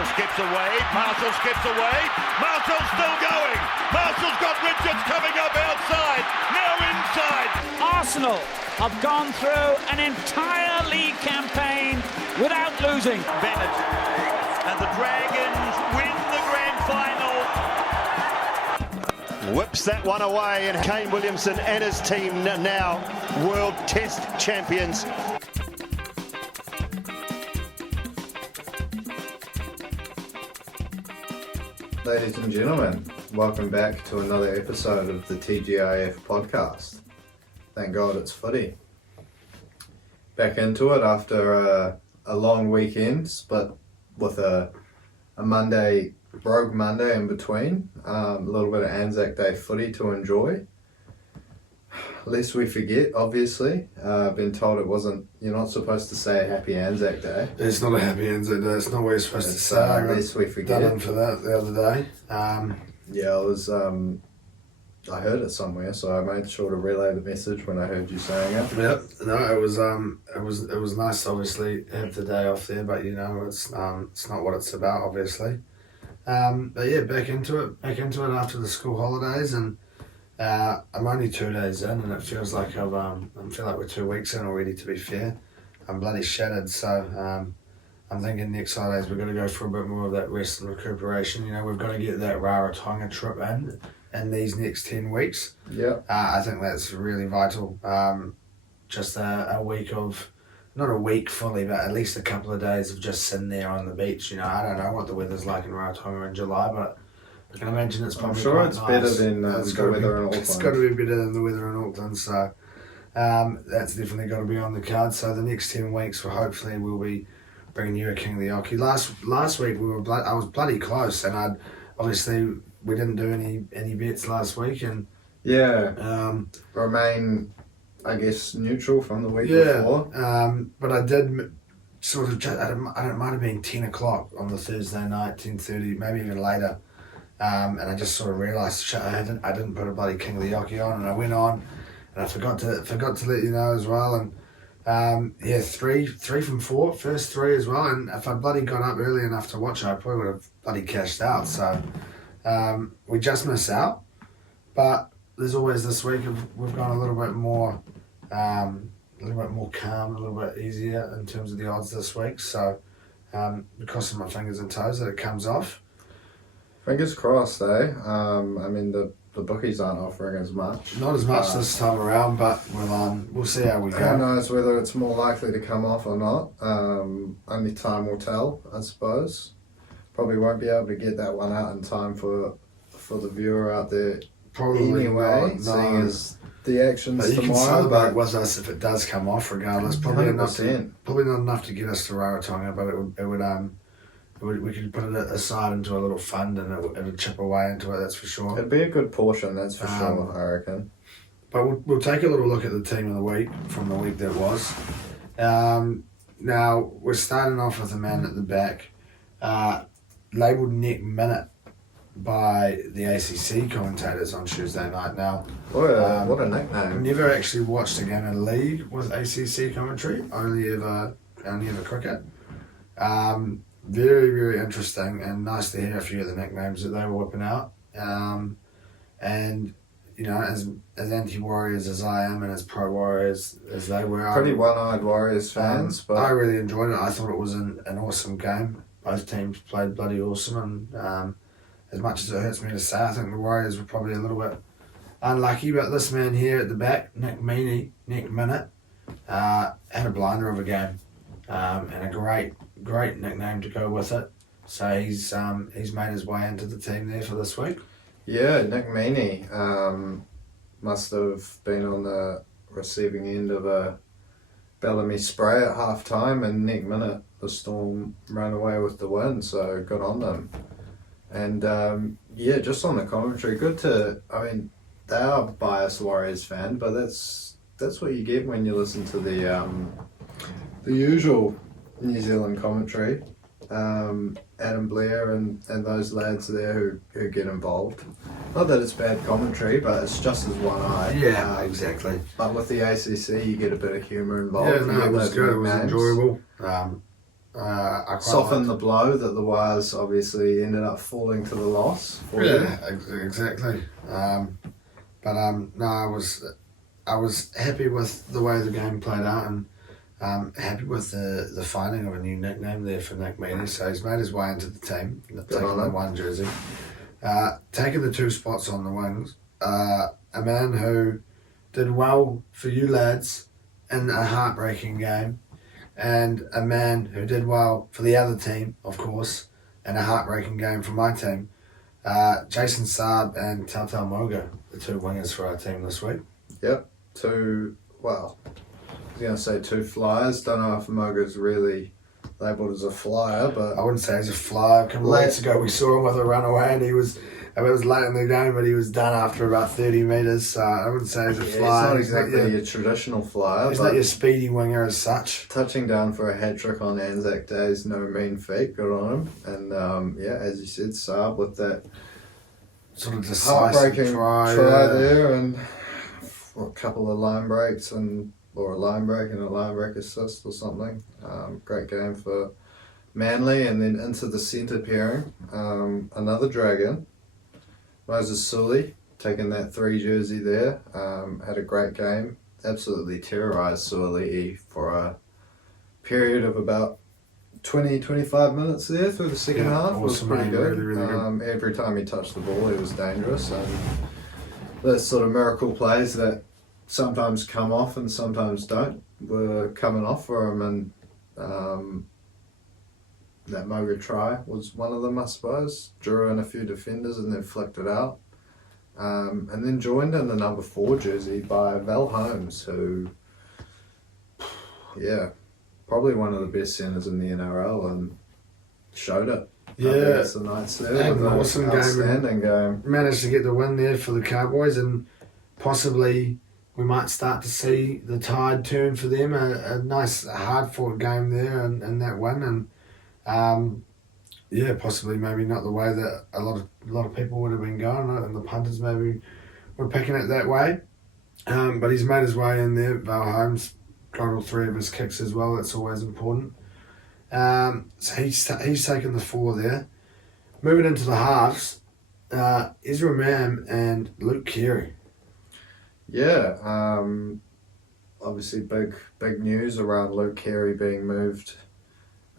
Marshall skips away. Marshall skips away. Marshall's still going. Marshall's got Richards coming up outside. Now inside. Arsenal have gone through an entire league campaign without losing. Bennett and the Dragons win the grand final. Whips that one away, and Kane Williamson and his team now World Test champions. Ladies and gentlemen, welcome back to another episode of the TGIF podcast. Thank God it's footy. Back into it after a long weekend, but with a rogue Monday in between. A little bit of Anzac Day footy to enjoy. Lest we forget, obviously. Been told you're not supposed to say Happy Anzac Day. It's not a Happy Anzac Day, it's not what you're supposed to say. Lest we forget. Done for that the other day. I heard it somewhere, so I made sure to relay the message when I heard you saying it. Yep. No, it was nice to obviously have the day off there, but it's not what it's about, obviously. But yeah, back into it after the school holidays, and I'm only 2 days in, and it feels like I feel like we're 2 weeks in already, to be fair. I'm bloody shattered, so I'm thinking next holidays we're going to go for a bit more of that rest and recuperation. We've got to get that Rarotonga trip in these next 10 weeks. Yeah. I think that's really vital. Just a week of, not a week fully, but at least a couple of days of just sitting there on the beach. I don't know what the weather's like in Rarotonga in July, but I can imagine it's probably I'm sure it's nice. better than the weather in Auckland. It's got to be better than the weather in Auckland, so that's definitely got to be on the card. So the next 10 weeks, hopefully we'll be bringing you a King of the Oche. Last week I was bloody close, and obviously we didn't do any bets last week, and remain, I guess, neutral from the week before. But I did sort of, it might have been 10 o'clock on the Thursday night, 10:30, maybe even later. And I just sort of realised I didn't put a bloody King of the Oche on, and I went on, and I forgot to let you know as well. And three from four, first three as well. And if I bloody got up early enough to watch it, I probably would have bloody cashed out. So we just miss out. But there's always this week we've gone a little bit more calm, a little bit easier in terms of the odds this week. So crossing my fingers and toes that it comes off. Fingers crossed, eh? The bookies aren't offering as much. Not as much this time around, but we'll see how we go. Who knows whether it's more likely to come off or not. Only time will tell, I suppose. Probably won't be able to get that one out in time for the viewer out there. Probably anyway, not, seeing as the action's but you tomorrow. Can celebrate with us if it does come off, regardless. Probably 100%. Probably not enough to get us to Rarotonga, but we could put it aside into a little fund, and it would chip away into it, that's for sure. It'd be a good portion, that's for sure, I reckon. But we'll take a little look at the team of the week from the week that was. Now, we're starting off with a man at the back, labelled Neck Minute by the ACC commentators on Tuesday night. Now, what a nickname. Never actually watched a game in league with ACC commentary, only ever cricket. Very, very interesting, and nice to hear a few of the nicknames that they were whipping out. And as anti-Warriors as I am, and as pro-Warriors as they were, pretty one-eyed Warriors fans. But I really enjoyed it. I thought it was an awesome game. Both teams played bloody awesome, and as much as it hurts me to say, I think the Warriors were probably a little bit unlucky. But this man here at the back, Neck Minute, had a blinder of a game, and a great nickname to go with it. So he's made his way into the team there for this week. Yeah, Nick Meaney must have been on the receiving end of a Bellamy spray at half time, and Nick Minute, the Storm ran away with the win, so good on them. And just on the commentary, they are biased Warriors fan, but that's what you get when you listen to the usual New Zealand commentary. Adam Blair and those lads there who get involved. Not that it's bad commentary, but it's just as one-eyed. Yeah, exactly. But with the ACC, you get a bit of humour involved. Yeah, no, it was good. It was enjoyable. I quite Soften the liked. blow that the Wires obviously ended up falling to the loss for you. Yeah, exactly. No, I was happy with the way the game played out, and happy with the finding of a new nickname there for Nick Meaney. So he's made his way into the team, taking on the him. 1 jersey, taking the 2 spots on the wings. A man who did well for you lads in a heartbreaking game, and a man who did well for the other team, of course, in a heartbreaking game for my team. Jason Saab and Tautal Moga, the 2 wingers for our team this week. Yep. I was going to say 2 flyers. Don't know if Moga's really labelled as a flyer, but I wouldn't say he's a flyer. A couple of weeks ago we saw him with a runaway, and it was late in the game, but he was done after about 30 metres, so I wouldn't say he's a he's flyer. not exactly a traditional flyer. He's but not your speedy winger as such. touching down for a hat-trick on Anzac Day is no mean feat. Good on him. And, as you said, Saab with that Sort of decisive heartbreaking try there, and a couple of line breaks or a line break and a line break assist or something. Great game for Manly, and then into the centre pairing, another Dragon, Moses Sully, taking that 3 jersey there. Had a great game, absolutely terrorised Sully for a period of about 20-25 minutes there through the second half. It was awesome, pretty man. good. Really good. Every time he touched the ball, he was dangerous, and those sort of miracle plays that sometimes come off and sometimes don't were coming off for him, and that Moga try was one of them, I suppose. Drew in a few defenders and then flicked it out, and then joined in the number 4 jersey by Val Holmes, who, probably one of the best centres in the NRL, and showed it. Yeah, against the Knights there. Had With an an awesome game. outstanding game. Managed to get the win there for the Cowboys, and possibly we might start to see the tide turn for them. A nice hard-fought game there, and that win, and possibly maybe not the way that a lot of people would have been going, and the punters maybe were picking it that way. But he's made his way in there. Val Holmes got all 3 of his kicks as well. That's always important. So he's taken the 4 there. Moving into the halves, Ezra Mam and Luke Keary. Yeah, obviously big news around Luke Keary being moved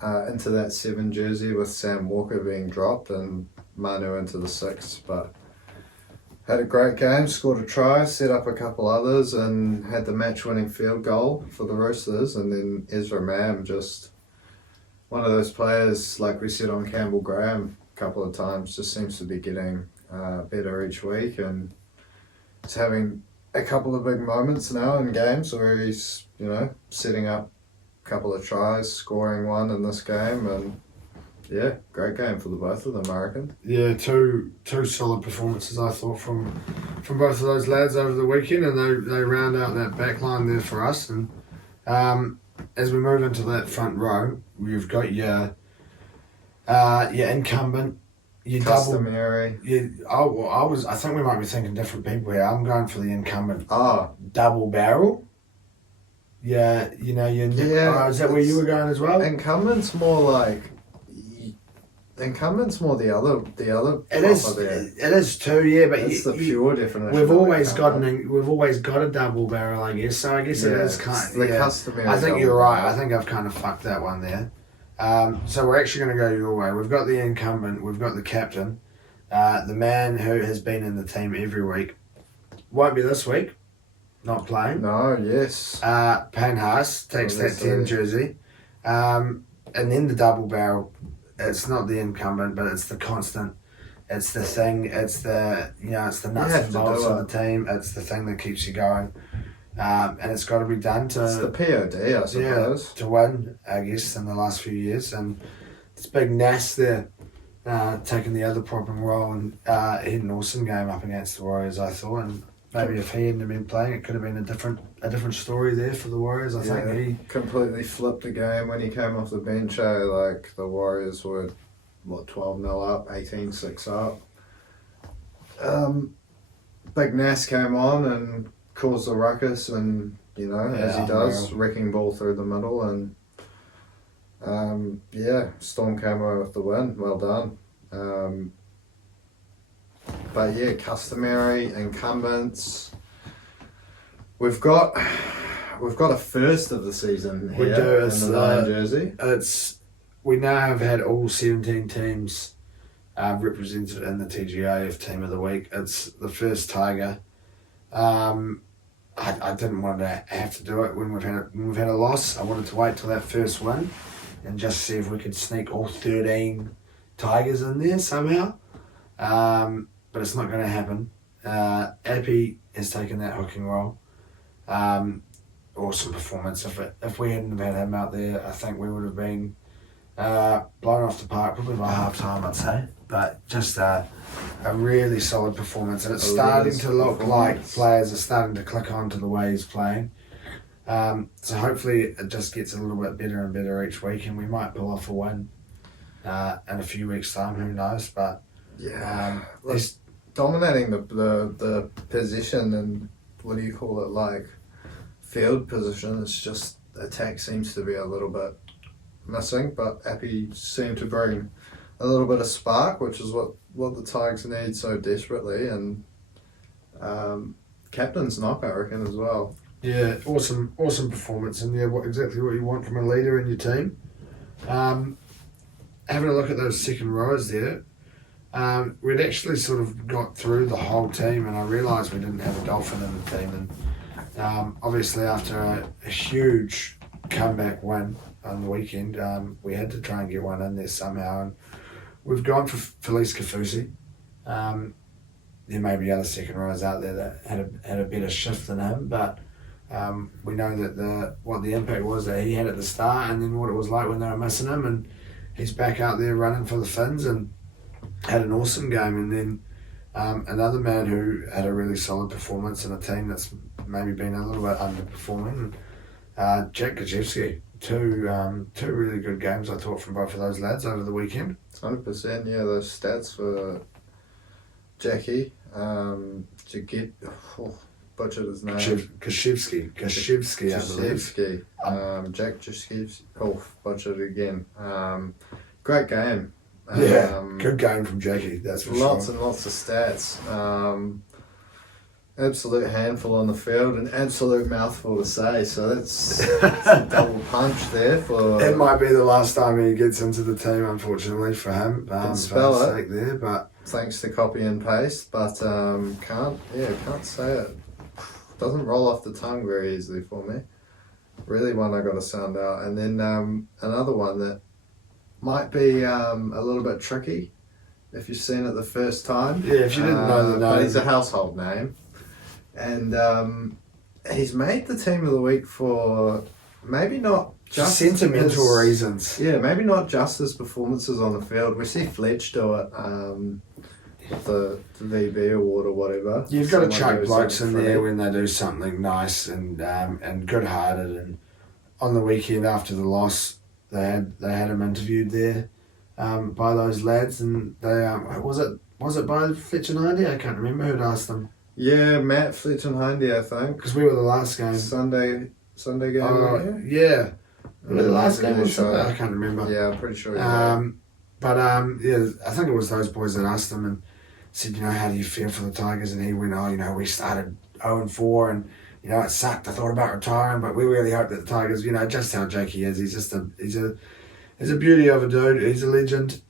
into that 7 jersey, with Sam Walker being dropped and Manu into the 6. But had a great game, scored a try, set up a couple others, and had the match-winning field goal for the Roosters. And then Ezra Mam, just one of those players, like we said on Campbell Graham a couple of times, just seems to be getting better each week, and he's having a couple of big moments now in games where he's, setting up a couple of tries, scoring one in this game, and great game for the both of them, I reckon. Yeah, two solid performances, I thought, from both of those lads over the weekend, and they round out that back line there for us. And as we move into that front row, we've got your incumbent, your Customary. I think we might be thinking different people here. I'm going for the incumbent Oh, double barrel. Yeah, is that where you were going as well? incumbent's more the other. It is. there. It is too. Yeah, but It's the pure definition. We've of always incumbent. got a double barrel, I guess. So I guess it is kind it's of the customary. I think double you're right. barrel. I think I've kind of fucked that one there. So we're actually going to go your way. We've got the incumbent. We've got the captain, the man who has been in the team every week. Won't be this week. Not playing. No, yes. Payne Haas takes that Obviously. 10 jersey. And then the double barrel. It's not the incumbent, but it's the constant. It's the thing. It's the it's the nuts have and to bolts do of it. the team. It's the thing that keeps you going. And it's got to be done It's the to POD, I suppose. to win, I guess, in the last few years. And it's big Nas there, taking the other propping role, and he had an awesome game up against the Warriors, I thought. And maybe if he hadn't been playing, it could have been a different story there for the Warriors. I think he completely flipped the game when he came off the bench. Like the Warriors were 12-0 up, 18-6 up. Big Nas came on and caused the ruckus, and as he does, unreal. wrecking ball through the middle, and Storm came away with the win. Well done. But yeah, customary incumbents. We've got a first of the season here. We do. In the Lion jersey. We now have had all 17 teams represented in the TGIF Team of the Week. It's the first Tiger. I didn't want to have to do it when we've had a loss. I wanted to wait till that first win and just see if we could sneak all 13 Tigers in there somehow. But it's not going to happen. Appy has taken that hooking role. Awesome performance. If we hadn't had him out there, I think we would have been blown off the park probably by half time, I'd say. But just a really solid performance, and it's starting to look like players are starting to click on to the way he's playing. So hopefully it just gets a little bit better and better each week, and we might pull off a win in a few weeks' time. Who knows? But he's dominating the position, and what do you call it, like field position. It's just attack seems to be a little bit missing, but Appy seemed to bring a little bit of spark, which is what the Tigers need so desperately, and captain's knock, I reckon, as well. Yeah, awesome performance, and exactly what you want from a leader in your team. Having a look at those second rows there, we'd actually sort of got through the whole team, and I realised we didn't have a Dolphin in the team, and obviously after a huge comeback win on the weekend, we had to try and get one in there somehow, and we've gone for Felice Kafusi. There may be other second rows out there that had a better shift than him, but we know that what the impact was that he had at the start, and then what it was like when they were missing him, and he's back out there running for the Finns and had an awesome game. And then another man who had a really solid performance in a team that's maybe been a little bit underperforming, Jack Gajewski. Two really good games I thought from both of those lads over the weekend. 100%, yeah. Those stats for Jackie, butchered his name. Kashivsky, I believe. Jack Kashivsky. Butchered it again. Great game. Good game from Jackie. That's for lots sure. and lots of stats. Absolute handful on the field, an absolute mouthful to say. So that's a double punch there for. It might be the last time he gets into the team, unfortunately for him. Can spell it there, but thanks to copy and paste, but can't say it. Doesn't roll off the tongue very easily for me. Really one I got to sound out, and then another one that might be a little bit tricky if you've seen it the first time. Yeah, if you didn't know the name, but he's a household name. And he's made the team of the week for maybe not just sentimental reasons. Yeah, maybe not just his performances on the field. We see Fletch do it with the VB award or whatever. You've got to chuck blokes in there when they do something nice and good-hearted. And on the weekend after the loss, they had him interviewed there by those lads, and they was it by Fletch and Hindy? I can't remember who'd asked them. Yeah, Matt, Fletch and Hindy, I think. Because we were the last game. Sunday game. Yeah. We were the last game really on Sunday. I can't remember. Yeah, I'm pretty sure. But I think it was those boys that asked him and said, how do you feel for the Tigers? And he went, we started 0-4 and it sucked. I thought about retiring, but we really hope that the Tigers, just how Jakey is. He's just he's a beauty of a dude. He's a legend.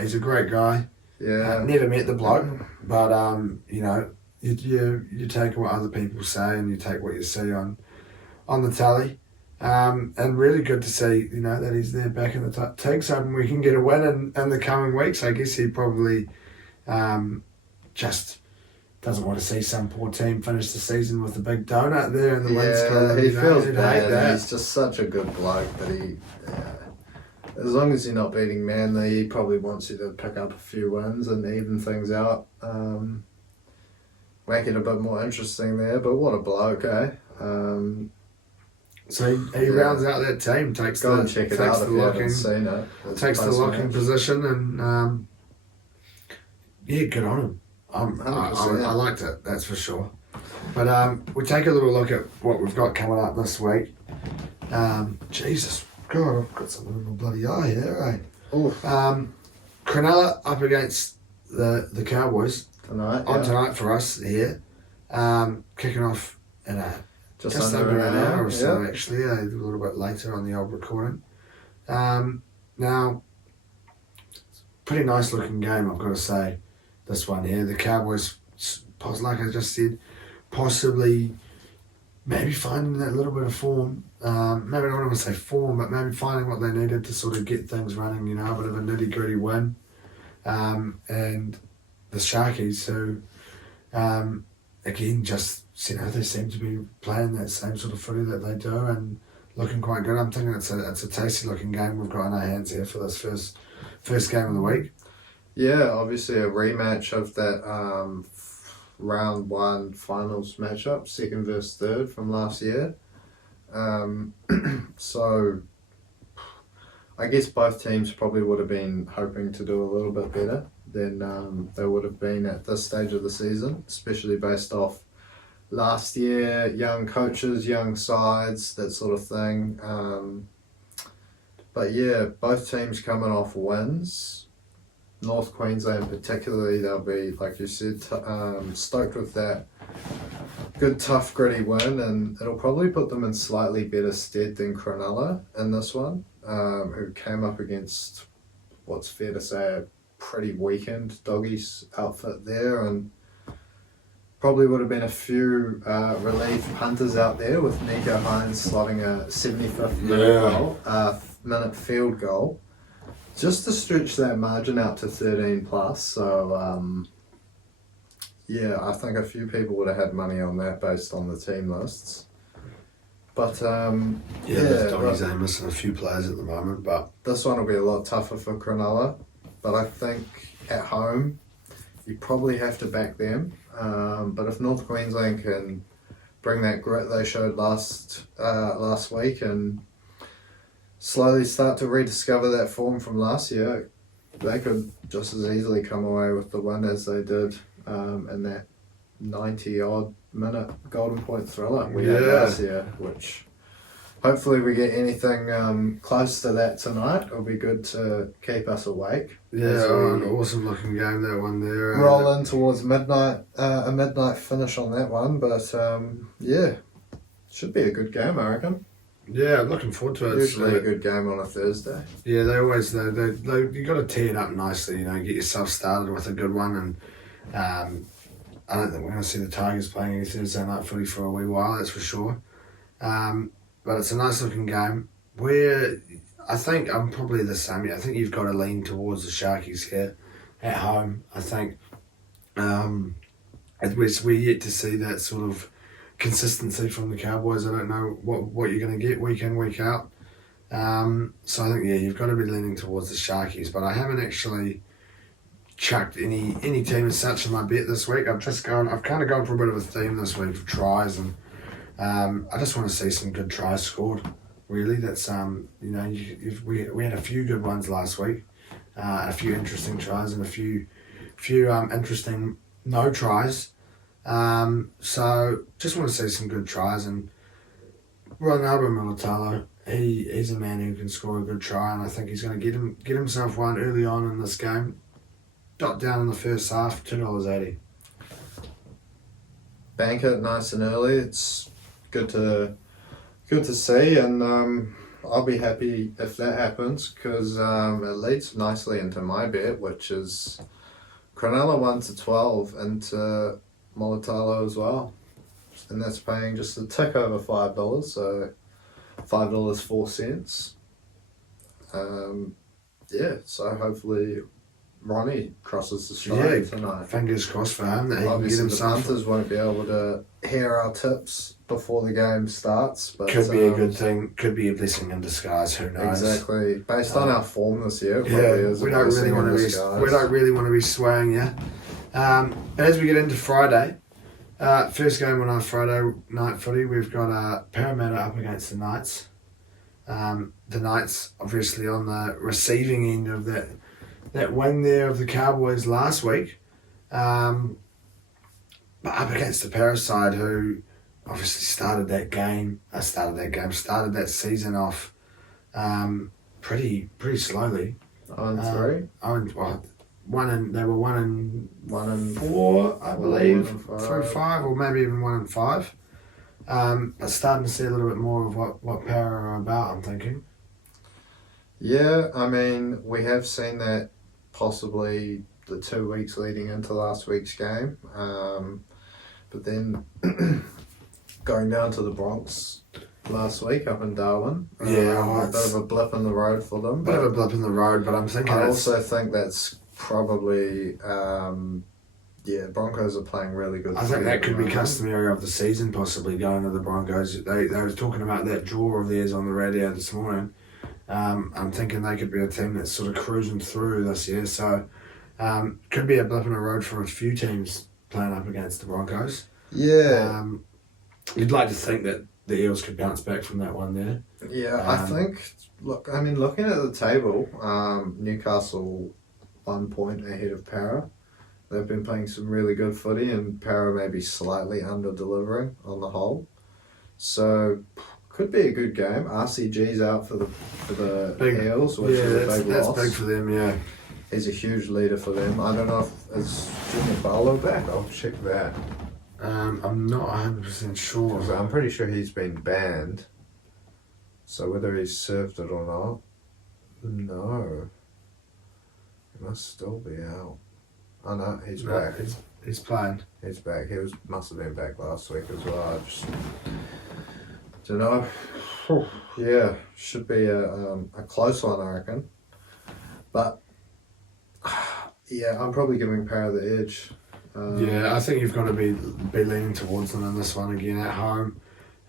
He's a great guy. Yeah. Never met the bloke, but you take what other people say and you take what you see on the tally. And really good to see, that he's there back in the takes, hoping we can get a win in the coming weeks. I guess he probably just doesn't want to see some poor team finish the season with a big donut there in the wins column. He feels bad. He's just such a good bloke that as long as you're not beating Manly, he probably wants you to pick up a few wins and even things out. Make it a bit more interesting there, but what a bloke, eh? So he rounds out that team, takes the locking position, and good on him. I liked it, that's for sure. But we take a little look at what we've got coming up this week. Jesus, God, I've got something in my bloody eye here, eh? Oof. Cronulla up against the Cowboys Tonight. on Yeah. tonight for us here. Kicking off in just under under an hour or so, yeah. actually, a little bit later on the old recording. Now, pretty nice looking game, I've got to say. This one here, the Cowboys, like I just said, possibly maybe finding that little bit of form. Maybe I don't want to say form, but maybe finding what they needed to sort of get things running, you know, a bit of a nitty gritty win. And the Sharkies, who, again, just, you know, they seem to be playing that same sort of footy that they do and looking quite good. I'm thinking it's a tasty looking game we've got in our hands here for this first game of the week. Yeah, obviously a rematch of that round one finals matchup, second versus third from last year. So I guess both teams probably would have been hoping to do a little bit better than they would have been at this stage of the season, especially based off last year, young coaches, young sides, that sort of thing. But yeah, both teams coming off wins. North Queensland particularly, they'll be, like you said, stoked with that good, tough, gritty win, and it'll probably put them in slightly better stead than Cronulla in this one, who came up against what's fair to say a pretty weakened Doggies outfit there, and probably would have been a few relief punters out there with Nico Hines slotting a 75th minute field goal, just to stretch that margin out to 13 plus. So yeah, I think a few people would have had money on that based on the team lists. But The Doggies are missing a few players at the moment, but this one will be a lot tougher for Cronulla. But I think at home, you probably have to back them. But if North Queensland can bring that grit they showed last week and slowly start to rediscover that form from last year, they could just as easily come away with the win as they did in that 90-odd minute golden point thriller we had last year, which hopefully we get anything close to that tonight. It'll be good to keep us awake. yeah, an awesome looking game, that one there. Roll in towards midnight, a midnight finish on that one, but yeah, should be a good game, I reckon. Yeah, looking forward to it. Usually a good game on a Thursday. Yeah, they always they you got to tee it up nicely, you know, get yourself started with a good one, and I don't think we're going to see the Tigers playing any Thursday night footy for a wee while, that's for sure. But it's a nice looking game. I think I'm probably the same. I think you've got to lean towards the Sharkies here at home. I think we're yet to see that sort of consistency from the Cowboys. I don't know what you're going to get week in, week out. So I think, yeah, you've got to be leaning towards the Sharkies. But I haven't actually chucked any team as such in my bet this week. I've kind of gone for a bit of a theme this week for tries, and I just want to see some good tries scored. Really, that's you know, we had a few good ones last week, a few interesting tries and a few interesting no tries. So just want to see some good tries, and Ronaldo Militalo, he's a man who can score a good try, and I think he's going to get himself one early on in this game. Dot down in the first half, $2.80. Bank it nice and early. It's good to see, and I'll be happy if that happens, because it leads nicely into my bet, which is Cronulla 1-12 into Militalo as well, and that's paying just a tick over $5, so $5.04. Yeah, so hopefully Ronnie crosses the strike tonight. Fingers crossed for him that he Obviously can get himself. the punters won't be able to hear our tips before the game starts, but Could be a good thing. Could be a blessing in disguise. Who knows? Exactly. Based on our form this year, it Yeah, probably is. we don't really want to be swaying, yeah. But as we get into Friday, first game on our Friday night footy, we've got Parramatta up against the Knights. The Knights obviously on the receiving end of that win there of the Cowboys last week, but up against the Parasite, who obviously started that season off pretty slowly. 0-3. They were 1-4, 1-4, I believe, 1-5. through 5, or maybe even 1-5. I'm starting to see a little bit more of what Para are about, I'm thinking. Yeah, I mean, we have seen that possibly the 2 weeks leading into last week's game. But then going down to the Bronx last week up in Darwin. A bit of a blip in the road for them. Bit of a blip in the road, but I'm thinking I also think that's probably, Broncos are playing really good. I think that could be customary of the season, possibly going to the Broncos. They were talking about that draw of theirs on the radio this morning. I'm thinking they could be a team that's sort of cruising through this year. So could be a blip in the road for a few teams playing up against the Broncos. Yeah. You'd like to think that the Eels could bounce back from that one there. Yeah, I think, looking at the table, Newcastle 1 point ahead of Para. They've been playing some really good footy, and Para may be slightly under-delivering on the whole. So, could be a good game. RCG's out for the Eels, which is a big loss. That's big for them, yeah. He's a huge leader for them. I don't know if is Junior Barlow back. I'll check that. I'm not 100% sure. I'm pretty sure he's been banned. So whether he's served it or not, no. He must still be out. Oh no, he's back. He's playing. He's back. Must have been back last week as well. I just don't know. Yeah, should be a close one, I reckon. But yeah, I'm probably giving Para the edge. Yeah, I think you've got to be leaning towards them in this one again at home.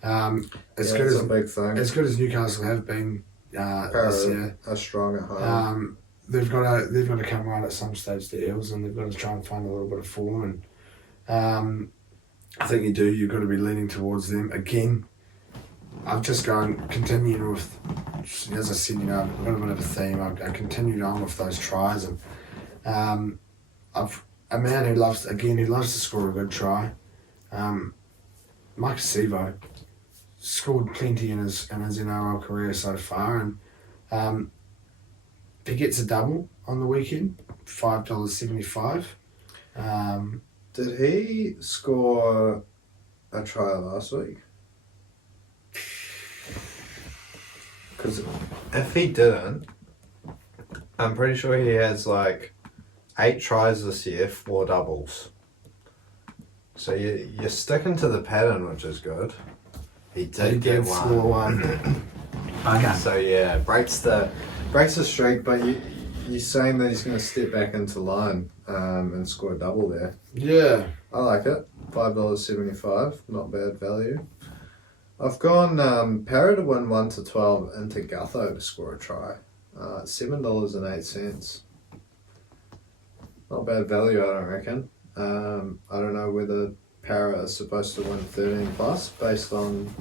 As good as a big thing. As good as Newcastle have been this year, are strong at home. They've got to come right at some stage, the Eels, and they've got to try and find a little bit of form. And I think you've got to be leaning towards them again. I've just continuing with, as I said, I've got a bit of a theme. I continued on with those tries, and a man who loves to score a good try. Mike Sevo scored plenty in his NRL career so far, and he gets a double on the weekend, $5.75. Did he score a try last week? Because if he didn't, I'm pretty sure he has 8 tries this year, 4 doubles. So you're sticking to the pattern, which is good. He did get one. Score one. Okay. So yeah, breaks the streak, but you're saying that he's going to step back into line and score a double there. Yeah. I like it. $5.75, not bad value. I've gone Para to win 1-12 into Gutho to score a try. $7.08. Not bad value, I don't reckon. I don't know whether Para is supposed to win 13 plus based on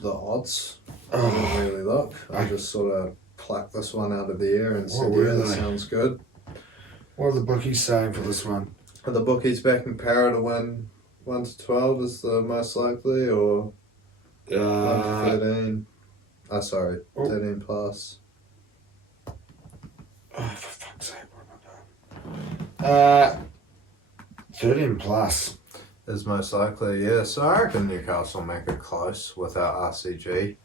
the odds. I didn't really look. I just sort of plucked this one out of the air and said, that sounds good. What are the bookies saying for this one? Are the bookies backing Para to win 1-12 is the most likely, or 1-13? 13 plus. Oh, for fuck's sake, what am I doing? 13 plus. Is most likely, yeah. So I reckon Newcastle make it close without RCG.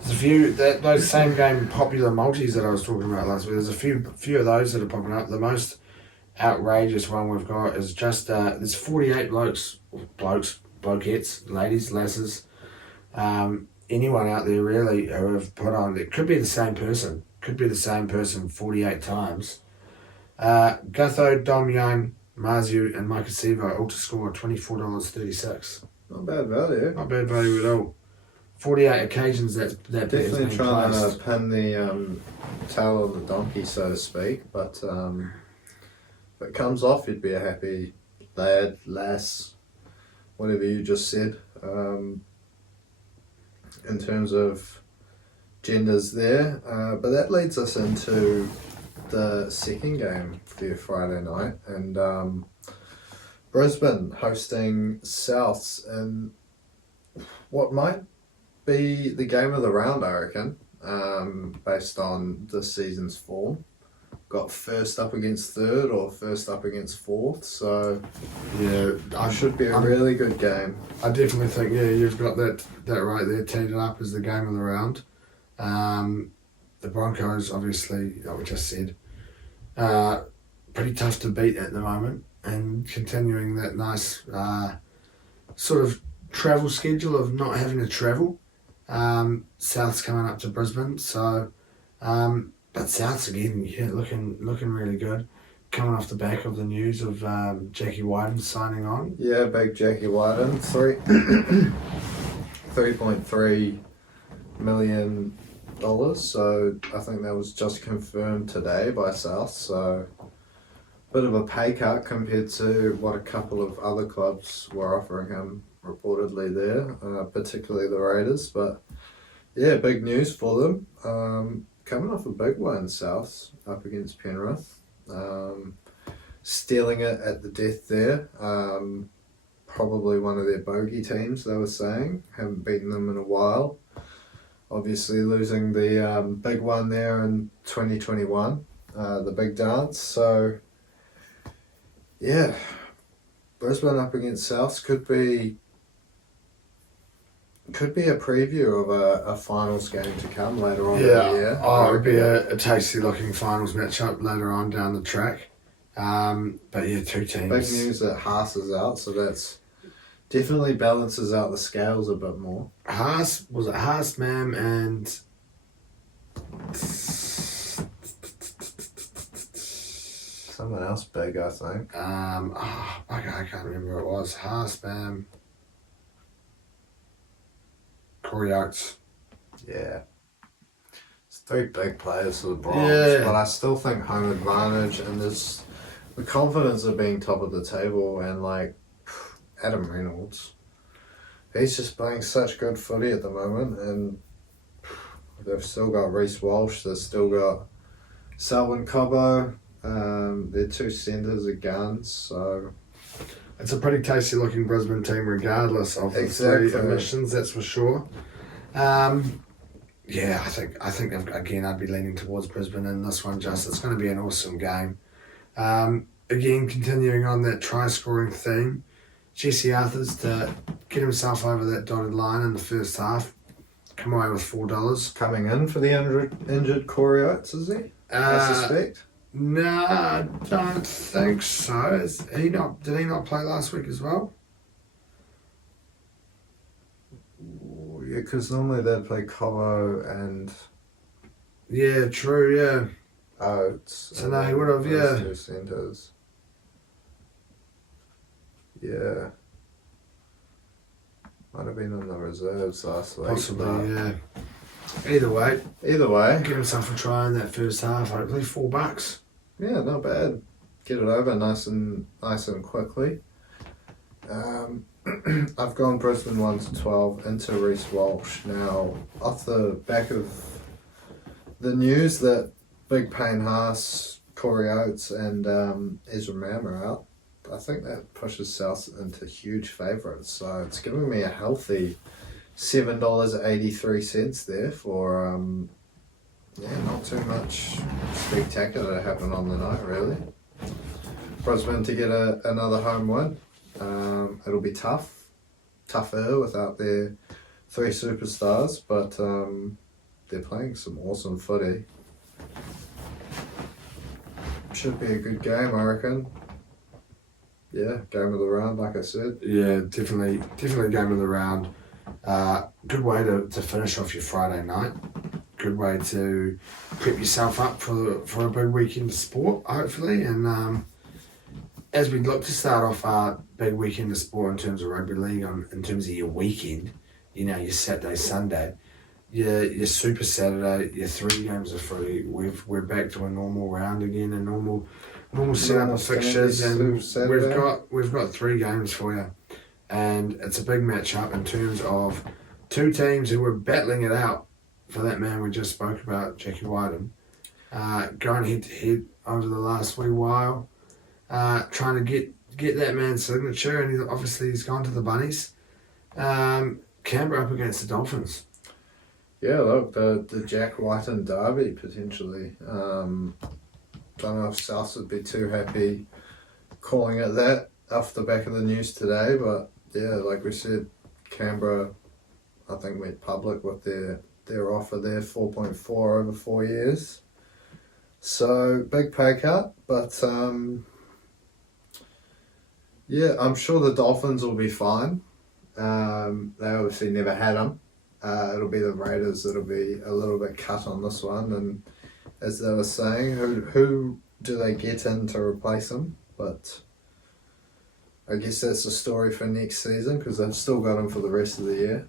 There's a few, those same game popular multis that I was talking about last week, there's a few of those that are popping up. The most outrageous one we've got is just, there's 48 blokettes, ladies, lasses, anyone out there really who have put on, it could be the same person 48 times. Gutho, Dom Young, Marzu and Mike Sevo all to score $24.36. Not bad value. Not bad value at all. 48 occasions that definitely trying to pin the tail of the donkey, so to speak. But if it comes off, you'd be a happy lad, lass, whatever you just said. In terms of genders there, but that leads us into the second game for your Friday night, and Brisbane hosting Souths, and what might be the game of the round, I reckon, based on this season's form. Got first up against third or first up against fourth, so Yeah, it should be a really good game. I definitely think, you've got that right there teed it up as the game of the round. The Broncos, obviously, like we just said, pretty tough to beat at the moment, and continuing that nice sort of travel schedule of not having to travel. South's coming up to Brisbane, so but South's again looking really good, coming off the back of the news of Jackie Wyden signing on. Yeah, big Jackie Wyden, $3.3 million. So I think that was just confirmed today by South. So bit of a pay cut compared to what a couple of other clubs were offering him reportedly there, particularly the Raiders. But yeah, big news for them. Coming off a big one, South up against Penrith, stealing it at the death there. Probably one of their bogey teams, they were saying. Haven't beaten them in a while. Obviously losing the big one there in 2021, the big dance. So yeah, Brisbane up against Souths could be a preview of a finals game to come later on in the year. It would be a tasty looking finals matchup later on down the track. But yeah, two teams. Big news that Haas is out, so that's definitely balances out the scales a bit more. Haas, Mam, and Someone else big, I think. I can't remember who it was. Haas, Mam, Corey Oates. Yeah. It's three big players for the Bronx, but I still think home advantage and there's the confidence of being top of the table and like Adam Reynolds. He's just playing such good footy at the moment and they've still got Reece Walsh, they've still got Selwyn Cobbo, their two centres are guns, so it's a pretty tasty looking Brisbane team regardless of the three emissions, that's for sure. I think I'd be leaning towards Brisbane in this one. It's going to be an awesome game. Again, continuing on that try scoring theme, Jesse Arthurs to get himself over that dotted line in the first half, come away with $4. Coming in for the injured Corey Oates, is he? I suspect. No, I don't think so. Did he not play last week as well? Yeah, because normally they'd play Cobbo and... Yeah, true, yeah. Oates. So no, he would have, yeah. Two centres. Yeah. Might have been in the reserves last week. Possibly, yeah. Either way. Get himself a try in that first half, hopefully $4. Yeah, not bad. Get it over nice and quickly. I've gone Brisbane 1-12 into Reece Walsh. Now, off the back of the news that Big Payne Haas, Corey Oates and Ezra Mam are out, I think that pushes South into huge favourites. So it's giving me a healthy $7.83 there for not too much spectacular to happen on the night really. Brisbane to get another home win. It'll be tougher without their three superstars, but they're playing some awesome footy. Should be a good game, I reckon. Yeah, game of the round, like I said. Yeah, definitely game of the round. Good way to finish off your Friday night. Good way to prep yourself up for a big weekend of sport, hopefully. And as we look to start off our big weekend of sport in terms of rugby league, in terms of your weekend, your Saturday, Sunday, your Super Saturday, your 3 games of footy, we're back to a normal round again, a normal setup of fixtures, and we've got 3 games for you, and it's a big matchup in terms of 2 teams who were battling it out for that man we just spoke about, Jackie Wyden, going head to head over the last wee while, trying to get that man's signature, and he's gone to the Bunnies. Canberra up against the Dolphins. Yeah, look, the Jack Whiten derby potentially. Don't know if South would be too happy calling it that off the back of the news today, but yeah, like we said, Canberra, I think, went public with their offer there, 4.4 over 4 years. So big pay cut, but yeah, I'm sure the Dolphins will be fine. They obviously never had them. It'll be the Raiders that'll be a little bit cut on this one, and as they were saying, who do they get in to replace them? But I guess that's a story for next season because they've still got him for the rest of the year.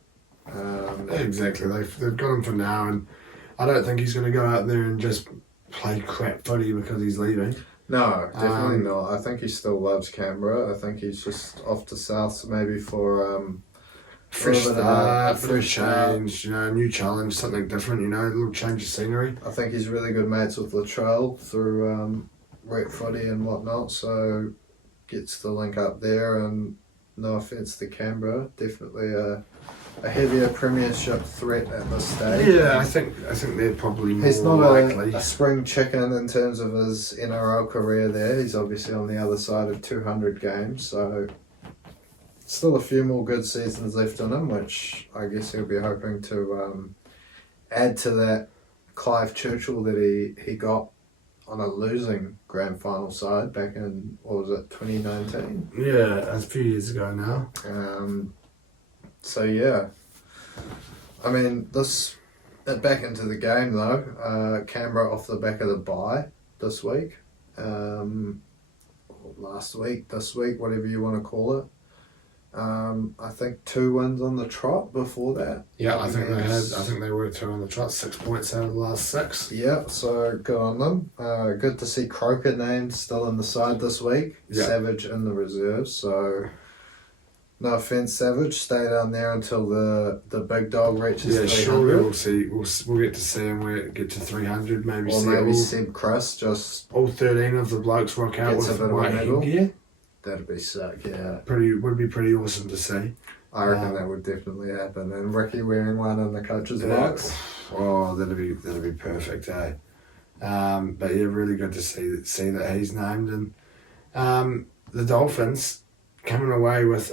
Exactly, they've got him for now, and I don't think he's going to go out there and just play crap footy because he's leaving. No, definitely not. I think he still loves Canberra. I think he's just off to South maybe for fresh start, fresh change, start. New challenge, something different, a little change of scenery. I think he's really good mates with Latrell through rep footy and whatnot, so gets the link up there, and no offence to Canberra, definitely a heavier premiership threat at this stage. Yeah, I think they're probably more he's not likely. a spring chicken in terms of his NRL career there. He's obviously on the other side of 200 games, so still a few more good seasons left in him, which I guess he'll be hoping to add to that Clive Churchill that he got on a losing grand final side back in, 2019? Yeah, a few years ago now. So yeah, I mean, back into the game though, Canberra off the back of the bye this week, last week, this week, whatever you want to call it. I think 2 wins on the trot before that. Yeah, I think they were 2 on the trot, 6 points out of the last 6. Yeah, so good on them. Good to see Croker named still in the side this week. Yeah. Savage in the reserves, so no offence, Savage. Stay down there until the big dog reaches 300. Surely we'll see. We'll get to see him get to 300. Maybe or see maybe Seb Chris just all 13 of the blokes rock out gets with a bit of white a medal. headgear. That'd be sick, yeah. Would be pretty awesome to see. I reckon that would definitely happen. And Ricky wearing one in the coach's box. Oh, that'd be perfect, eh? But yeah, really good to see that he's named, and the Dolphins coming away with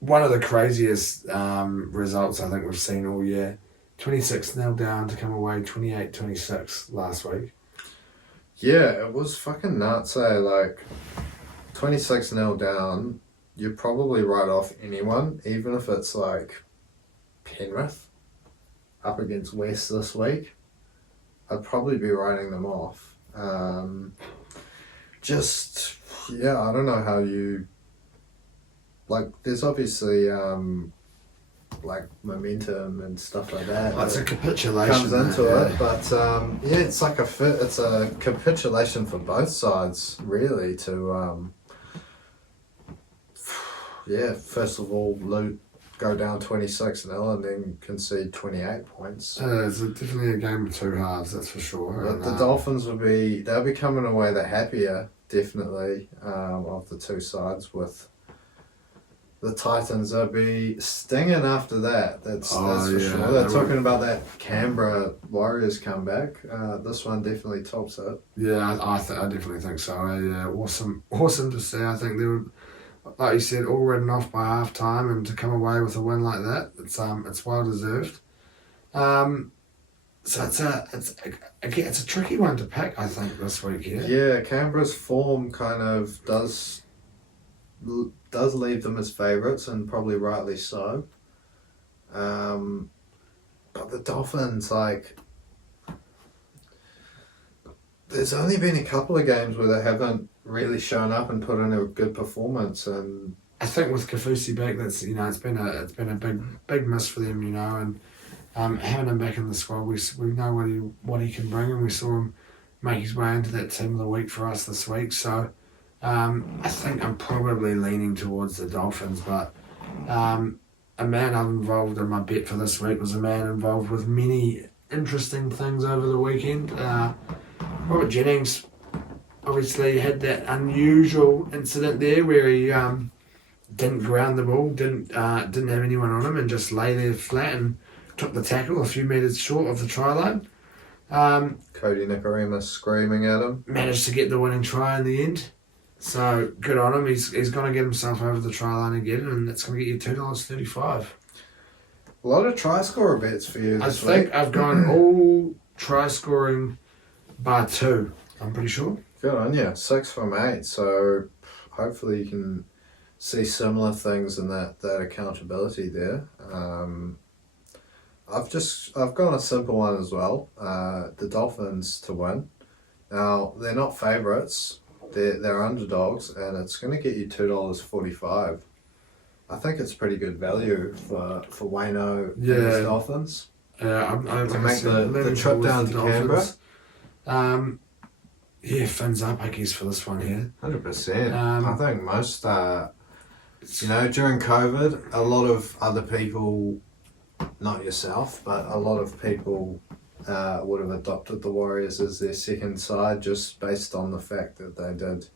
one of the craziest results I think we've seen all year. 26-0 down to come away 28-26 last week. Yeah, it was fucking nuts, eh? Like, 26-0 down, you probably write off anyone, even if it's like Penrith up against West this week. I'd probably be writing them off. I don't know how you... Like, there's obviously... like momentum and stuff like that. It's a capitulation. Comes into it, but it's like it's a capitulation for both sides, really. To first of all, go down 26-0 and then concede 28 points. It's definitely a game of two halves, that's for sure. But the Dolphins they'll be coming away the happier, definitely, of the two sides with. The Titans will be stinging after that. That's for sure. They're talking about that Canberra Warriors comeback. This one definitely tops it. Yeah, I definitely think so. Yeah, awesome to see. I think they were, like you said, all written off by half time, and to come away with a win like that, it's well deserved. So it's a tricky one to pick, I think, this week. Yeah, Canberra's form kind of does leave them as favourites, and probably rightly so. But the Dolphins, there's only been a couple of games where they haven't really shown up and put in a good performance, and I think with Kafusi back, that's it's been a big miss for them, and having him back in the squad, we know what he can bring, and we saw him make his way into that team of the week for us this week. So. I think I'm probably leaning towards the Dolphins, but a man I'm involved in my bet for this week was a man involved with many interesting things over the weekend. Robert Jennings obviously had that unusual incident there where he didn't ground the ball, didn't have anyone on him, and just lay there flat and took the tackle a few metres short of the try line. Cody Nicarima screaming at him. Managed to get the winning try in the end. So good on him. He's going to get himself over the try line again, and that's going to get you $2.35. A lot of try scorer bets for you this week. I think I've gone all try scoring bar 2. I'm pretty sure. Good on you. 6 from 8. So hopefully you can see similar things in that accountability there. I've gone a simple one as well. The Dolphins to win. Now they're not favourites. They're underdogs, and it's going to get you $2.45. I think it's pretty good value for Wayno and his Dolphins. To make the trip down to Canberra. Fins up, I guess, for this one here. 100%. I think most, during COVID, a lot of other people, not yourself, but a lot of people would have adopted the Warriors as their second side just based on the fact that they did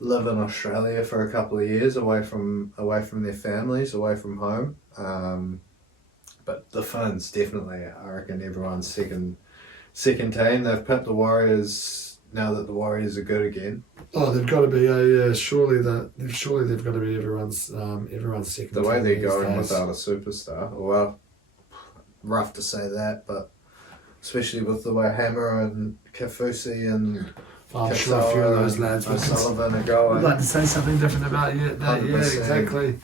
live in Australia for a couple of years away from their families, away from home. But the Finns definitely, I reckon, everyone's second team. They've picked the Warriors now that the Warriors are good again. Oh, they've got to be surely they've got to be everyone's second. The way they're these going days. without a superstar, well, rough to say that, but especially with the way Hammer and Kafusi and I'm sure a few of those lads O'Sullivan are going. would like to say something different about that. Yeah, 100%. exactly.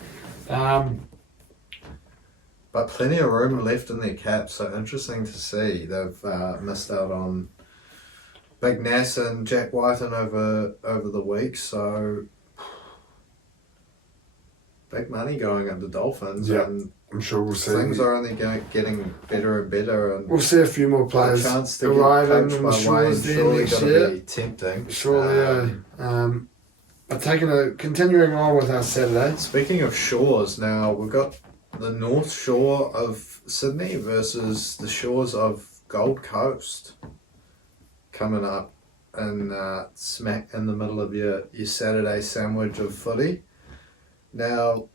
But plenty of room left in their cap, so interesting to see. They've missed out on Big Nass and Jack Whiten over the week, so big money going at the Dolphins. Yeah, and I'm sure we'll see. things are only getting better and better, and we'll see a few more players chance to arriving get on the coached by Wayne shores there surely next got to year. be tempting. Surely, but continuing on with our Saturday. Speaking of shores, now we've got the North Shore of Sydney versus the shores of Gold Coast coming up, and smack in the middle of your Saturday sandwich of footy. Now,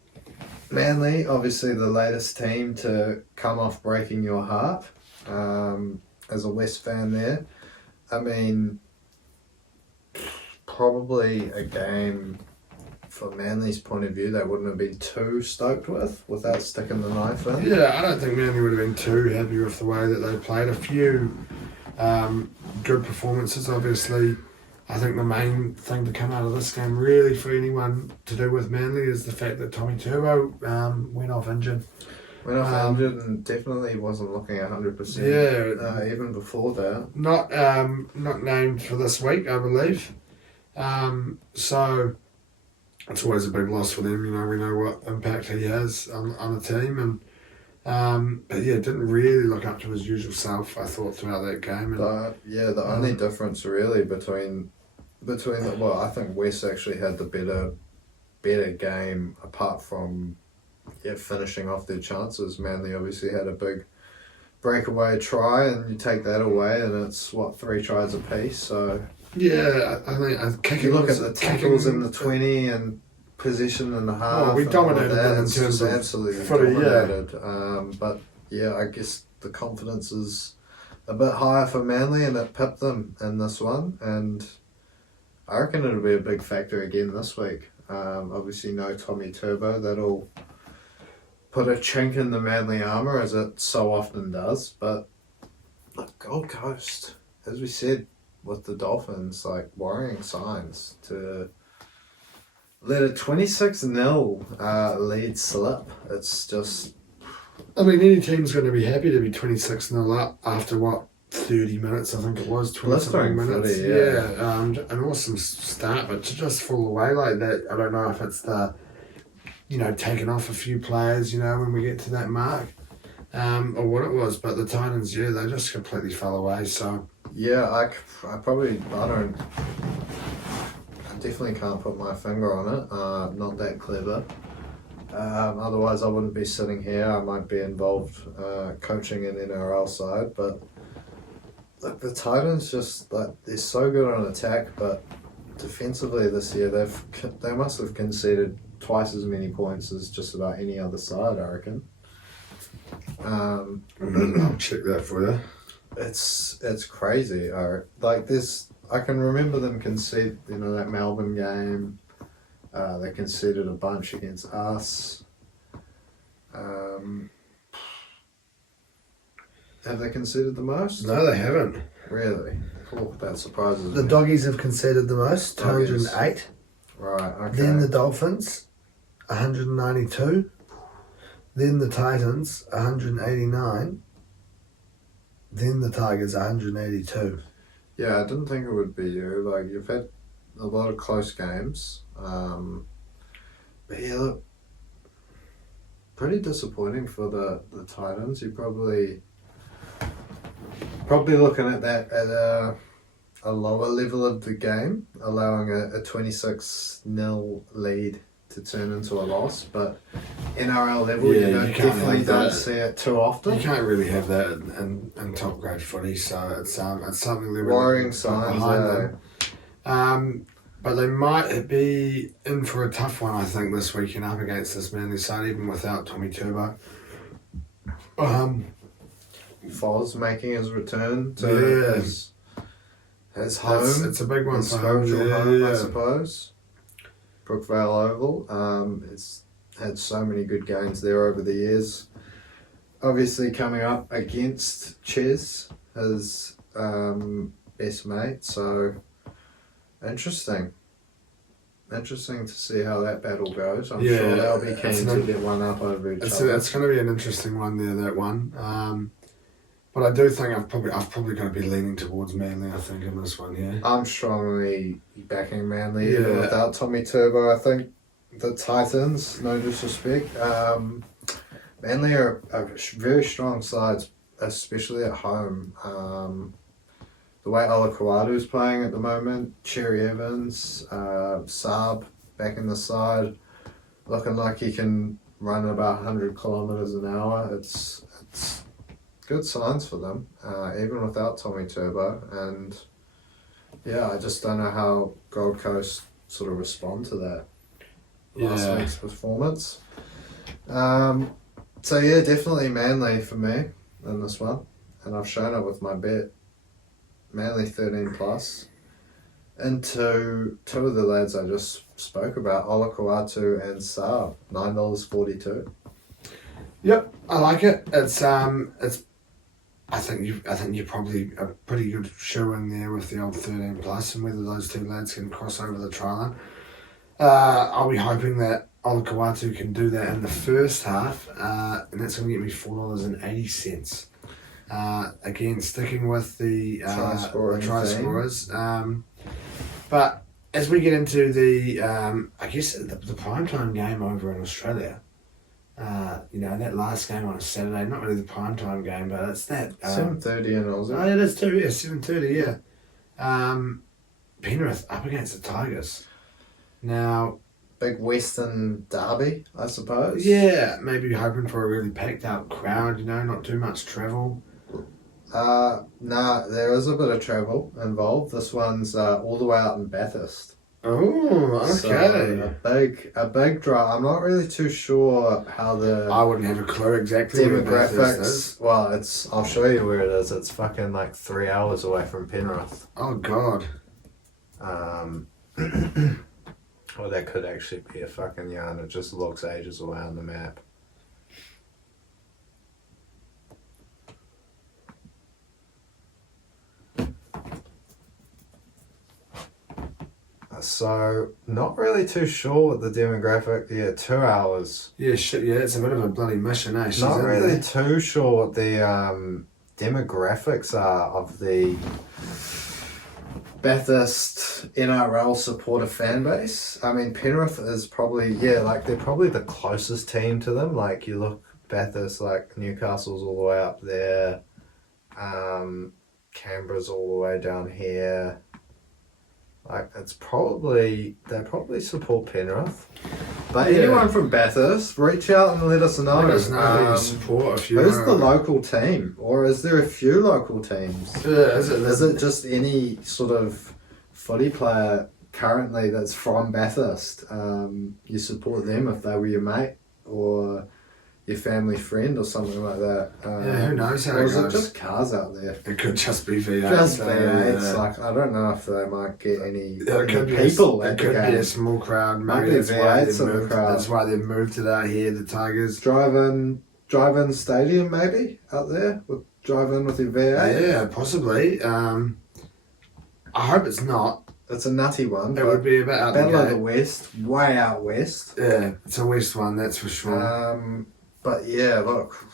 Manly, obviously the latest team to come off breaking your heart, as a West fan there. I mean, probably a game from Manly's point of view they wouldn't have been too stoked with without sticking the knife in. Yeah, I don't think Manly would have been too happy with the way that they played. A few good performances, obviously. I think the main thing to come out of this game, really, for anyone to do with Manly, is the fact that Tommy Turbo went off injured. Injured and definitely wasn't looking 100%. Yeah, even before that. Not named for this week, I believe. So it's always a big loss for them. We know what impact he has on the team, and but yeah, didn't really look up to his usual self, I thought, throughout that game. And, the only difference really between I think West actually had the better game apart from finishing off their chances. Manly obviously had a big breakaway try, and you take that away, and it's 3 tries apiece. So yeah, I think you look at the tackles in the 20 and possession in the half. Well, we dominated them in it's terms just of absolutely footy, dominated. But yeah, I guess the confidence is a bit higher for Manly, and it pipped them in this one. And I reckon it'll be a big factor again this week. Obviously, no Tommy Turbo. That'll put a chink in the Manly armour, as it so often does. But look, Gold Coast, as we said with the Dolphins, worrying signs to let a 26-0 lead slip. It's just... I mean, any team's going to be happy to be 26-0 up after 30 minutes, I think it was, 20 minutes. Footy, yeah. An awesome start, but to just fall away like that, I don't know if it's the, taking off a few players, when we get to that mark, or what it was. But the Titans, they just completely fell away. So yeah, I definitely can't put my finger on it. Not that clever. Otherwise, I wouldn't be sitting here. I might be involved coaching an NRL side, but the Titans just they're so good on attack, but defensively this year, they must have conceded twice as many points as just about any other side, I reckon. I'll check that for you. It's crazy. I can remember them concede, that Melbourne game. They conceded a bunch against us. Have they conceded the most? No, they haven't. Really? Oh, that surprises me. The Doggies have conceded the most, Doggies. 208. Right, okay. Then the Dolphins, 192. Then the Titans, 189. Then the Tigers, 182. Yeah, I didn't think it would be you. Like, you've had a lot of close games. But yeah, look, pretty disappointing for the Titans. You're probably looking at that at a lower level of the game, allowing a 26-0 lead to turn into a loss. But NRL level, Yeah, you you can't definitely have don't that. see it too often. You can't really have that in top grade footy, so it's something they're Worrying really signs, behind them. But they might be in for a tough one, I think, this weekend up against this Manly side, even without Tommy Turbo. Foz making his return to Yeah. his home. It's a big one his for him. spiritual home, I Yeah. suppose. Brookvale Oval. It's had so many good games there over the years. Obviously coming up against Ches, his best mate. So interesting to see how that battle goes. I'm sure they'll be keen to get one up over each other. It's going to be an interesting one there, that one. But I do think I've probably going to be leaning towards Manly, I think, in this one, yeah. I'm strongly backing Manly, Yeah. even without Tommy Turbo. I think the Titans, no disrespect, Manly are very strong sides, especially at home. The way Olakau'atu is playing at the moment, Cherry Evans, Saab back in the side, looking like he can run about 100 kilometres an hour. It's good signs for them, even without Tommy Turbo. And yeah, I just don't know how Gold Coast sort of respond to that last week's performance. So yeah, definitely Manly for me in this one, and I've shown it with my bet. Manly 13 plus. And two of the lads I just spoke about, Olakau'atu and Saab, $9.42. Yep, I like it. It's I think you're probably a pretty good shoe in there with the old 13 plus, and whether those two lads can cross over the try line. I'll be hoping that Olakau'atu can do that in the first half, and that's going to get me $4.80. Again, sticking with the try scorers. But as we get into the, I guess the primetime game over in Australia, that last game on a Saturday, not really the primetime game, but it's that 7:30 in Aussie. Oh, it is too. Yeah, 7:30. Yeah. Penrith up against the Tigers. Now, Big Western derby, I suppose. yeah, maybe hoping for a really packed out crowd. Not too much travel. Nah, there is a bit of travel involved. This one's all the way out in Bathurst. Oh, okay. So a big drive. I'm not really too sure how the I wouldn't have a clue exactly where Bathurst is. demographics. Well, I'll show you where it is. It's fucking like 3 hours away from Penrith. Oh God. Well, that could actually be a fucking yarn. It just looks ages away on the map. So, not really too sure what the demographic. Yeah, 2 hours. Yeah, shit. Yeah, it's a bit of a bloody mission, eh? She's Not in really there. too sure what the demographics are of the Bathurst NRL supporter fan base. I mean, Penrith is probably, they're probably the closest team to them. Like, you look, Bathurst, like, Newcastle's all the way up there. Canberra's all the way down here. Like, they probably support Penrith. But anyone from Bathurst, reach out and let us know. Let us know who you support if you Who's are. the local team? Or is there a few local teams? Is Is it just any sort of footy player currently that's from Bathurst, you support them if they were your mate or your family friend or something like that. Who knows how or it is it goes? just cars out there? It could just be V8. Just so, V8s. yeah. Like, I don't know if they might get any, Yeah, it any could be people It at the could be game. a small crowd. Might Maybe be that's why V8s they've in the moved. crowd. That's why they've moved it out here. The Tigers. Drive-in stadium maybe out there with drive-in with your V8. Yeah, possibly. I hope it's not. It's a nutty one. It would be about out the Battle of the gate. West, way out west. Yeah, it's a West one, that's for sure. But yeah, look,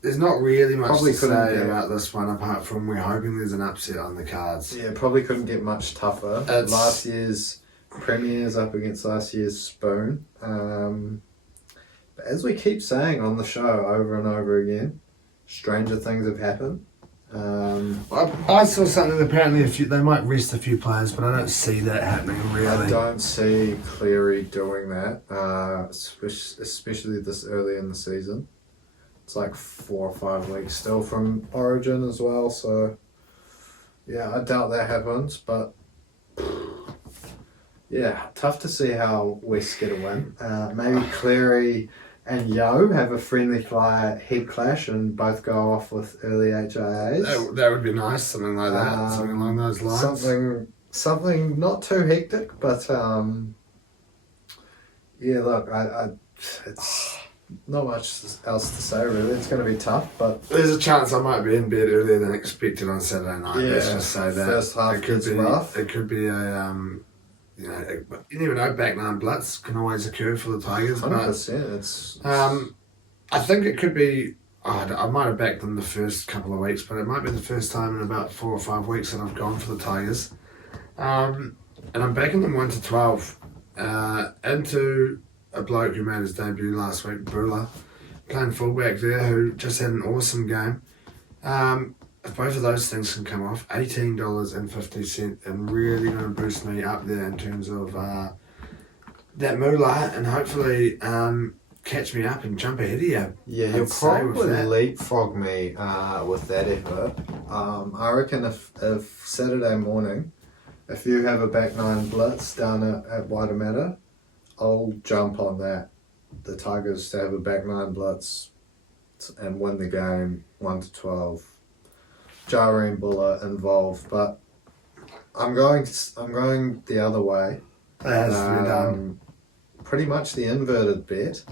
There's not really much probably to couldn't say get- about this one apart from we're hoping there's an upset on the cards. yeah, probably couldn't get much tougher. It's- Last year's Premiers up against last year's Spoon. But as we keep saying on the show over and over again, stranger things have happened. I saw something apparently they might rest a few players, but I don't see that happening I really. don't see Cleary doing that, especially this early in the season. It's like 4 or 5 weeks still from Origin as well, so yeah, I doubt that happens, but yeah, tough to see how West get a win. Maybe Cleary and Yo have a friendly fire head clash and both go off with early HIAs. That would be nice, something like that, something along those lines. Something not too hectic, but yeah, look, it's not much else to say really. It's going to be tough, but There's a chance I might be in bed earlier than expected on Saturday night. Let's Yeah, just say that. first half it could gets be rough. It could be a you never know. Back nine blitz can always occur for the Tigers, 100%. It's I think it could be. I might have backed them the first couple of weeks, but it might be the first time in about 4 or 5 weeks that I've gone for the Tigers. And I'm backing them 1 to 12 into a bloke who made his debut last week, Brula, playing fullback there, who just had an awesome game. If both of those things can come off, $18.50 and really going to boost me up there in terms of that moolah and hopefully catch me up and jump ahead of you. yeah, I'd you'll say with probably that. leapfrog me with that effort. I reckon if Saturday morning, if you have a back nine blitz down at Waitemata, I'll jump on that. The Tigers to have a back nine blitz and win the game 1 to 12. Jari and Buller involved, but I'm going the other way. That has to be done. Pretty much the inverted bet.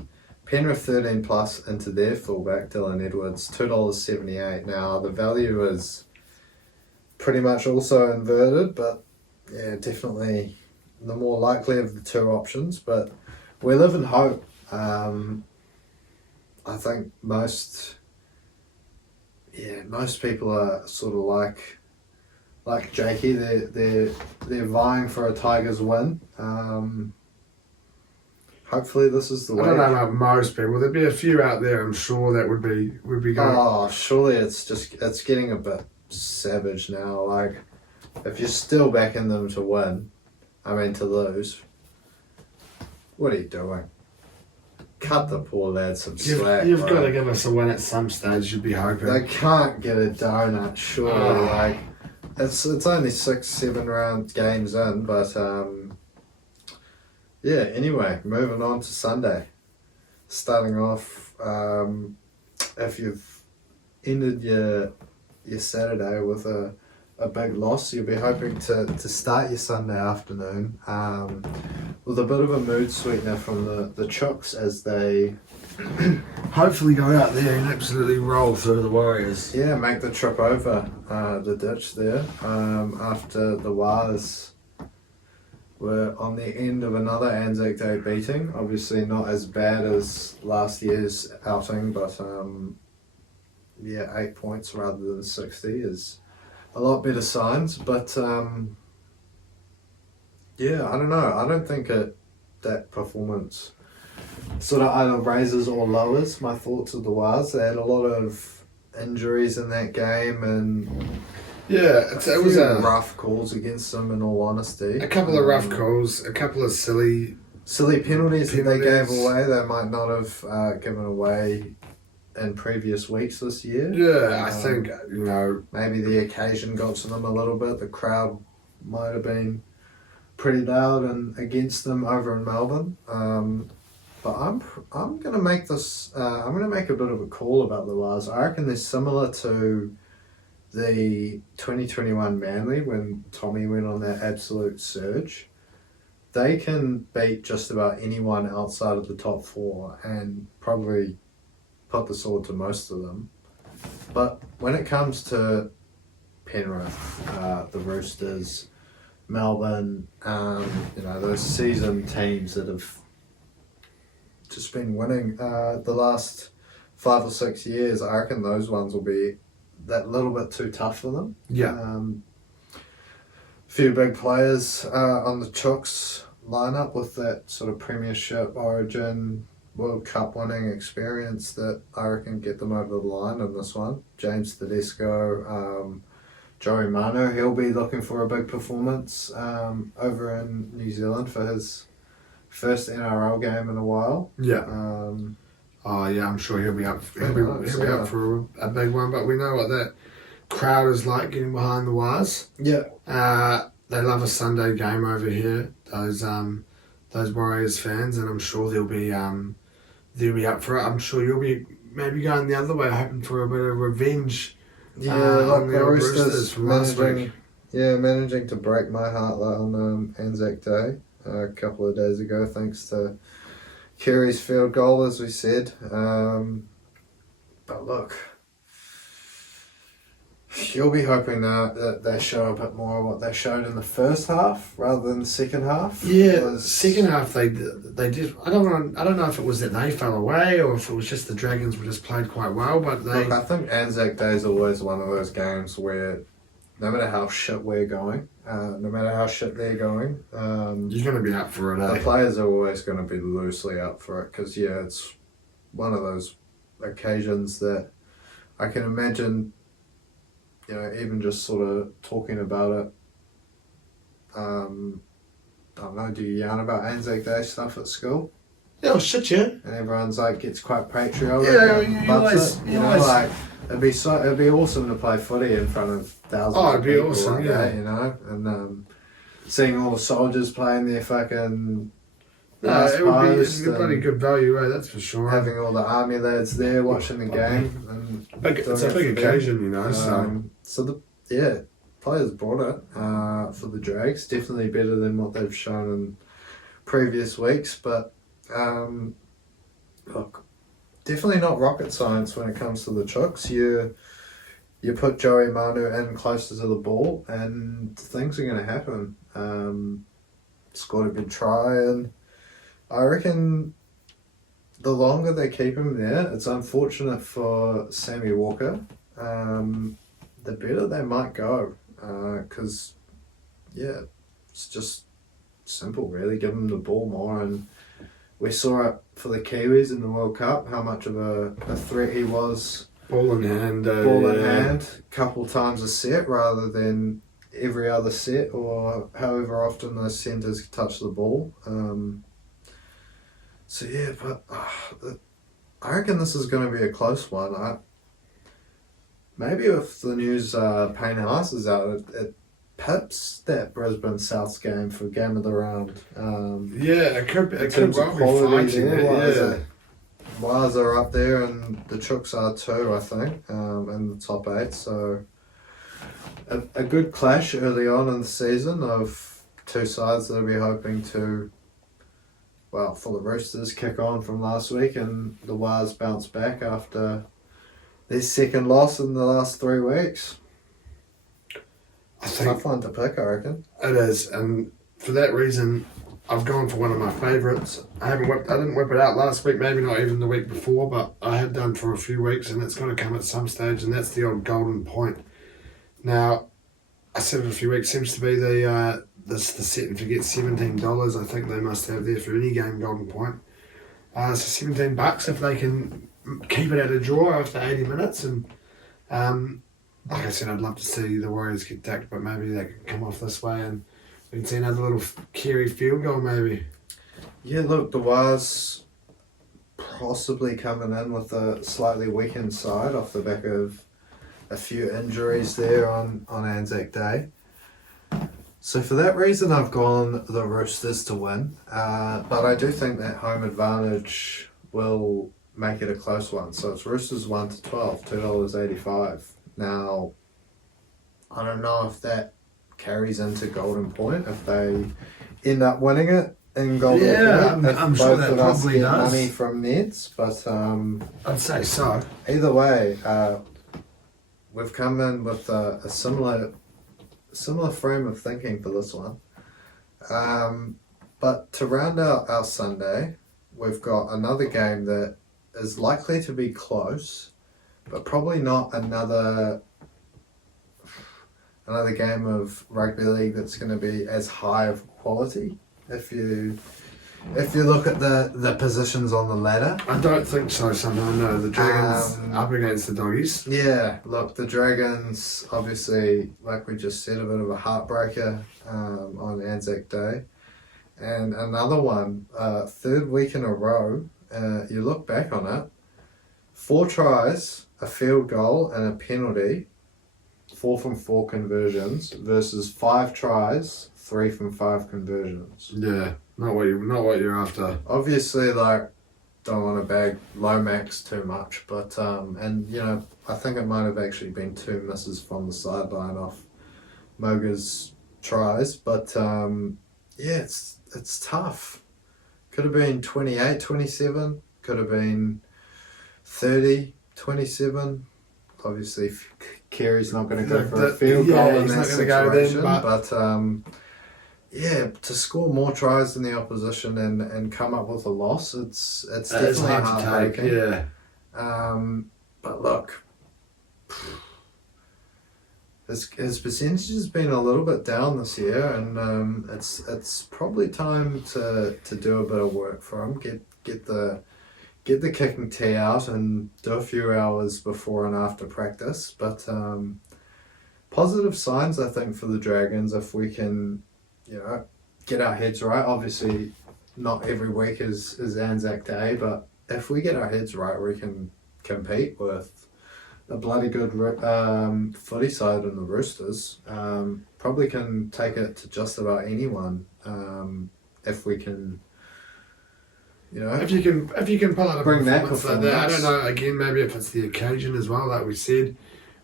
Penrith 13 plus into their fullback Dylan Edwards, $2.78. Now the value is pretty much also inverted, but yeah, definitely the more likely of the two options. But we live in hope. I think most people are sort of like Jakey. They're vying for a Tigers win. Hopefully this is the way. I don't know about most people. There'd be a few out there, I'm sure, that would be going. Oh, surely it's getting a bit savage now. Like, if you're still backing them to win, to lose, what are you doing? Cut the poor lads some slack. You've bro. got to give us a win at some stage. You'd be hoping. They can't get a donut, surely. Like, it's only 6-7 round games in, but yeah. Anyway, moving on to Sunday. Starting off, if you've ended your Saturday with a big loss, you'll be hoping to start your Sunday afternoon with a bit of a mood sweetener from the Chooks as they hopefully go out there and absolutely roll through the Warriors. make the trip over the ditch there after the Wars were on the end of another Anzac Day beating. Obviously not as bad as last year's outing, but 8 points rather than 60 is a lot better signs. But I don't know. I don't think that performance sort of either raises or lowers my thoughts of the Wars. They had a lot of injuries in that game and it was a rough calls against them, in all honesty. a couple of rough calls, a couple of silly penalties that they gave Penalties. away. They might not have given away in previous weeks this year. Yeah, I think Maybe the occasion got to them a little bit. The crowd might have been pretty loud and against them over in Melbourne. But I'm gonna make this. I'm gonna make a bit of a call about the Wars. I reckon they're similar to the 2021 Manly when Tommy went on that absolute surge. They can beat just about anyone outside of the top four and probably put the sword to most of them. But when it comes to Penrith, the Roosters, Melbourne, those seasoned teams that have just been winning the last 5 or 6 years, I reckon those ones will be that little bit too tough for them. Yeah. Few big players on the Chooks lineup with that sort of Premiership, Origin, World Cup winning experience that I reckon get them over the line in this one. James Tedesco, Joey Manu, he'll be looking for a big performance over in New Zealand for his first NRL game in a while. Yeah. I'm sure he'll be up. He'll be up for a big one. But we know what that crowd is like getting behind the Wars. Yeah. They love a Sunday game over here. Those Warriors fans, and I'm sure they'll be up for it. I'm sure you'll be maybe going the other way, hoping for a bit of revenge. Yeah, on like the the Roosters from last week. managing to break my heart like on Anzac Day a couple of days ago, thanks to Kerry's field goal, as we said. But look, you'll be hoping that they show a bit more of what they showed in the first half rather than the second half. Yeah, second half they did. I don't know if it was that they fell away or if it was just the Dragons were just played quite well. But Look, I think Anzac Day is always one of those games where no matter how shit we're going, no matter how shit they're going, you're going to be up for it. the players are always going to be loosely up for it because it's one of those occasions that I can imagine. Even just sort of talking about it. I don't know. Do you yarn about Anzac Day stuff at school? Yeah, shit, yeah. And everyone's gets quite patriotic. Yeah, and you loves always, it. Like it'd be awesome to play footy in front of thousands. Oh, of it'd be people awesome, like yeah. that, and seeing all the soldiers playing their fucking. No, it would be post a bloody good value, that's for sure. Having all the army lads there watching the game and It's a big occasion, players brought it for the Drags. Definitely better than what they've shown in previous weeks, but look, definitely not rocket science when it comes to the Chooks. You put Joey Manu in closer to the ball, and things are going to happen. Scored a good try, and I reckon the longer they keep him there, it's unfortunate for Sammy Walker. The better they might go, because it's just simple, really. Give him the ball more, and we saw it for the Kiwis in the World Cup how much of a threat he was. Ball in hand, couple times a set rather than every other set or however often the centres touch the ball. But I reckon this is going to be a close one. Maybe if the news Payne Haas is out, it pips that Brisbane Souths game for game of the round. it could well be fighting. Wires are up there and the Chooks are too, I think, in the top 8. So a good clash early on in the season of two sides that will be hoping to, for the Roosters, kick on from last week and the Wires bounce back after their second loss in the last 3 weeks. It's a tough one to pick, I reckon. It is, and for that reason, I've gone for one of my favourites. I didn't whip it out last week, maybe not even the week before, but I had done for a few weeks, and it's going to come at some stage, and that's the old Golden Point. Now, I said it a few weeks, seems to be the set and forget $17. I think they must have there for any game Golden Point. So $17 if they can keep it at a draw after 80 minutes, and like I said, I'd love to see the Warriors get decked, but maybe they can come off this way and we can see another little Kerry field goal maybe. Yeah, look, the Wires possibly coming in with a slightly weakened side off the back of a few injuries there on Anzac Day. So for that reason, I've gone the Roosters to win. But I do think that home advantage will make it a close one. So it's Roosters 1-12, $2.85. Now, I don't know if that carries into Golden Point, if they end up winning it in Golden Point. I'm sure that probably does. Money from Neds, but I'd say so. either way, we've come in with a similar frame of thinking for this one. But to round out our Sunday, we've got another game that is likely to be close, but probably not another game of rugby league that's going to be as high of quality. If you look at the positions on the ladder, I don't think so. Somehow, no. The Dragons up against the Doggies. yeah, look, the Dragons, obviously, like we just said, a bit of a heartbreaker on Anzac Day. And another one, third week in a row, you look back on it, 4 tries, a field goal and a penalty, 4 from 4 conversions versus 5 tries, 3 from 5 conversions. Yeah, not what you're after. Obviously, like, don't want to bag Lomax too much, but and you know, I think it might have actually been 2 misses from the sideline off Moga's tries, but yeah, it's tough. Could have been 28-27, could have been 30-27. Obviously, Carey's not going to go for a field goal in that situation, but yeah, to score more tries than the opposition and come up with a loss, it's definitely heartbreaking. Yeah. But look, his percentage has been a little bit down this year, and it's probably time to do a bit of work for him. Get the kicking tee out and do a few hours before and after practice. But positive signs, I think, for the Dragons if we can, you know, get our heads right. Obviously, not every week is Anzac Day, but if we get our heads right, we can compete with a bloody good footy side in the Roosters. Probably can take it to just about anyone if we can. You know, if you can pull out a bring that performance like that, I don't know. Again, maybe if it's the occasion as well, like we said,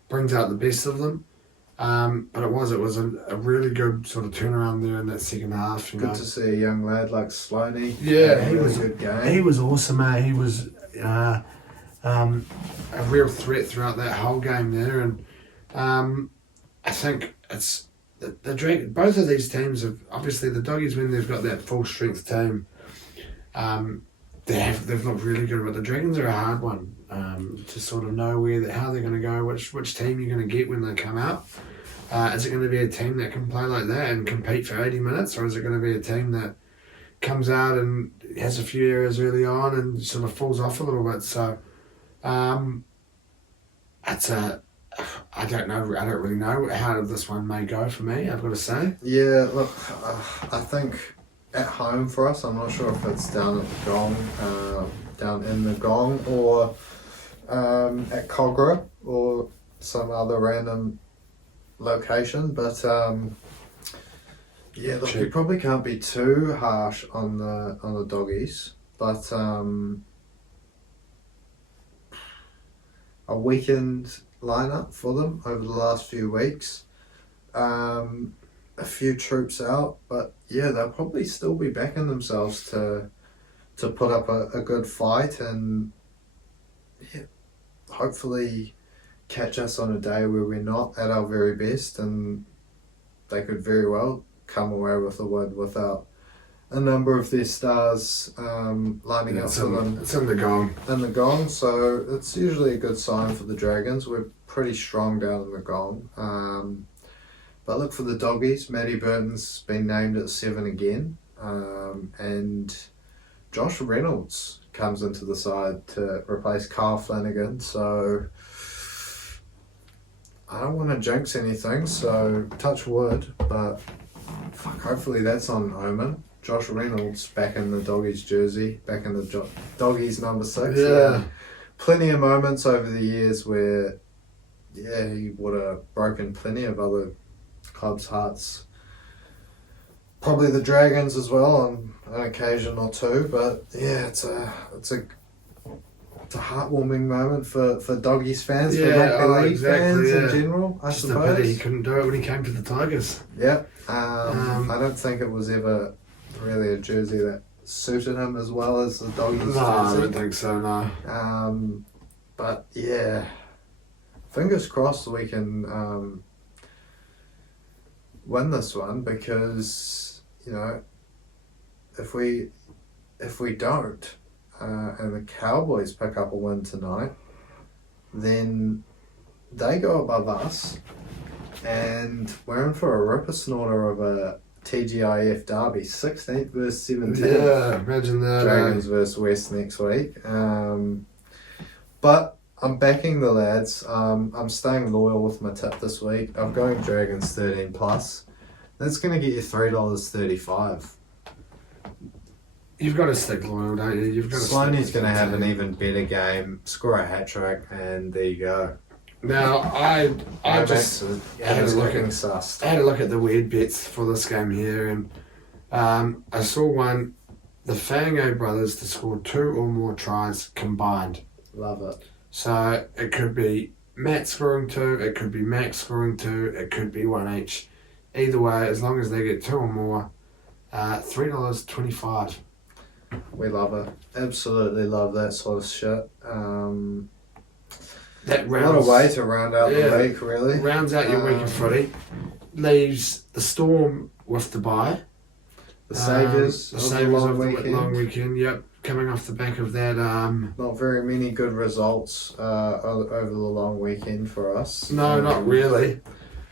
brings out the best of them. But it was a really good sort of turnaround there in that second half. Good to see a young lad like Sloaney. Yeah, he was a good game. He was awesome, mate. He was a real threat throughout that whole game there, and I think it's the Dragons. Both of these teams have obviously the Doggies, when they've got that full strength team. They've looked really good, but the Dragons are a hard one to sort of know how they're going to go, which team you're going to get when they come out. Is it going to be a team that can play like that and compete for 80 minutes, or is it going to be a team that comes out and has a few errors early on and sort of falls off a little bit? So I don't know. I don't really know how this one may go for me, I've got to say. Yeah, look, I think at home for us, I'm not sure if it's down at the Gong, down in the Gong, or at Cogra or some other random location, but yeah, look, we probably can't be too harsh on the Doggies, but a weakened lineup for them over the last few weeks. A few troops out, but yeah, they'll probably still be backing themselves to put up a good fight and yeah, hopefully catch us on a day where we're not at our very best, and they could very well come away with a win without a number of their stars lining up for them. It's in the Gong. In the Gong, so it's usually a good sign for the Dragons. We're pretty strong down in the Gong. But look for the Doggies. Matty Burton's been named at 7 again. And Josh Reynolds comes into the side to replace Kyle Flanagan. So I don't want to jinx anything, so touch wood. But fuck, hopefully that's on omen. Josh Reynolds back in the Doggies jersey, back in the Doggies number 6. Yeah. Plenty of moments over the years where, yeah, he would have broken plenty of other clubs' hearts probably the Dragons as well on an occasion or two. But yeah, it's a heartwarming moment for Doggies fans, for rugby league fans in general, I Just suppose. a pity he couldn't do it when he came to the Tigers. Yeah, I don't think it was ever really a jersey that suited him as well as the Doggies jersey. No, I don't think so, no. But yeah, fingers crossed we can win this one, because if we don't and the Cowboys pick up a win tonight, then they go above us, and we're in for a ripper snorter of a TGIF derby, 16th versus 17th. Yeah, imagine that. Dragons versus West next week. But I'm backing the lads. I'm staying loyal with my tip this week. I'm going Dragons 13 plus. That's going to get you $3.35. You've got to stick loyal, don't you? Sloaney's going to have an even better game, score a hat trick, and there you go. Now, I just had a look at the weird bets for this game here, and I saw one, the Fango brothers to score 2 or more tries combined. Love it. So it could be Matt scoring 2, it could be Max scoring 2, it could be 1 each. Either way, as long as they get 2 or more, $3.25. We love it. Absolutely love that sort of shit. What a way to round out the week, really. Rounds out your week of footy. Leaves the Storm with the bye. The Saviours. The Saviours of the long weekend. Yep, coming off the back of that. Not very many good results over the long weekend for us. No, not really.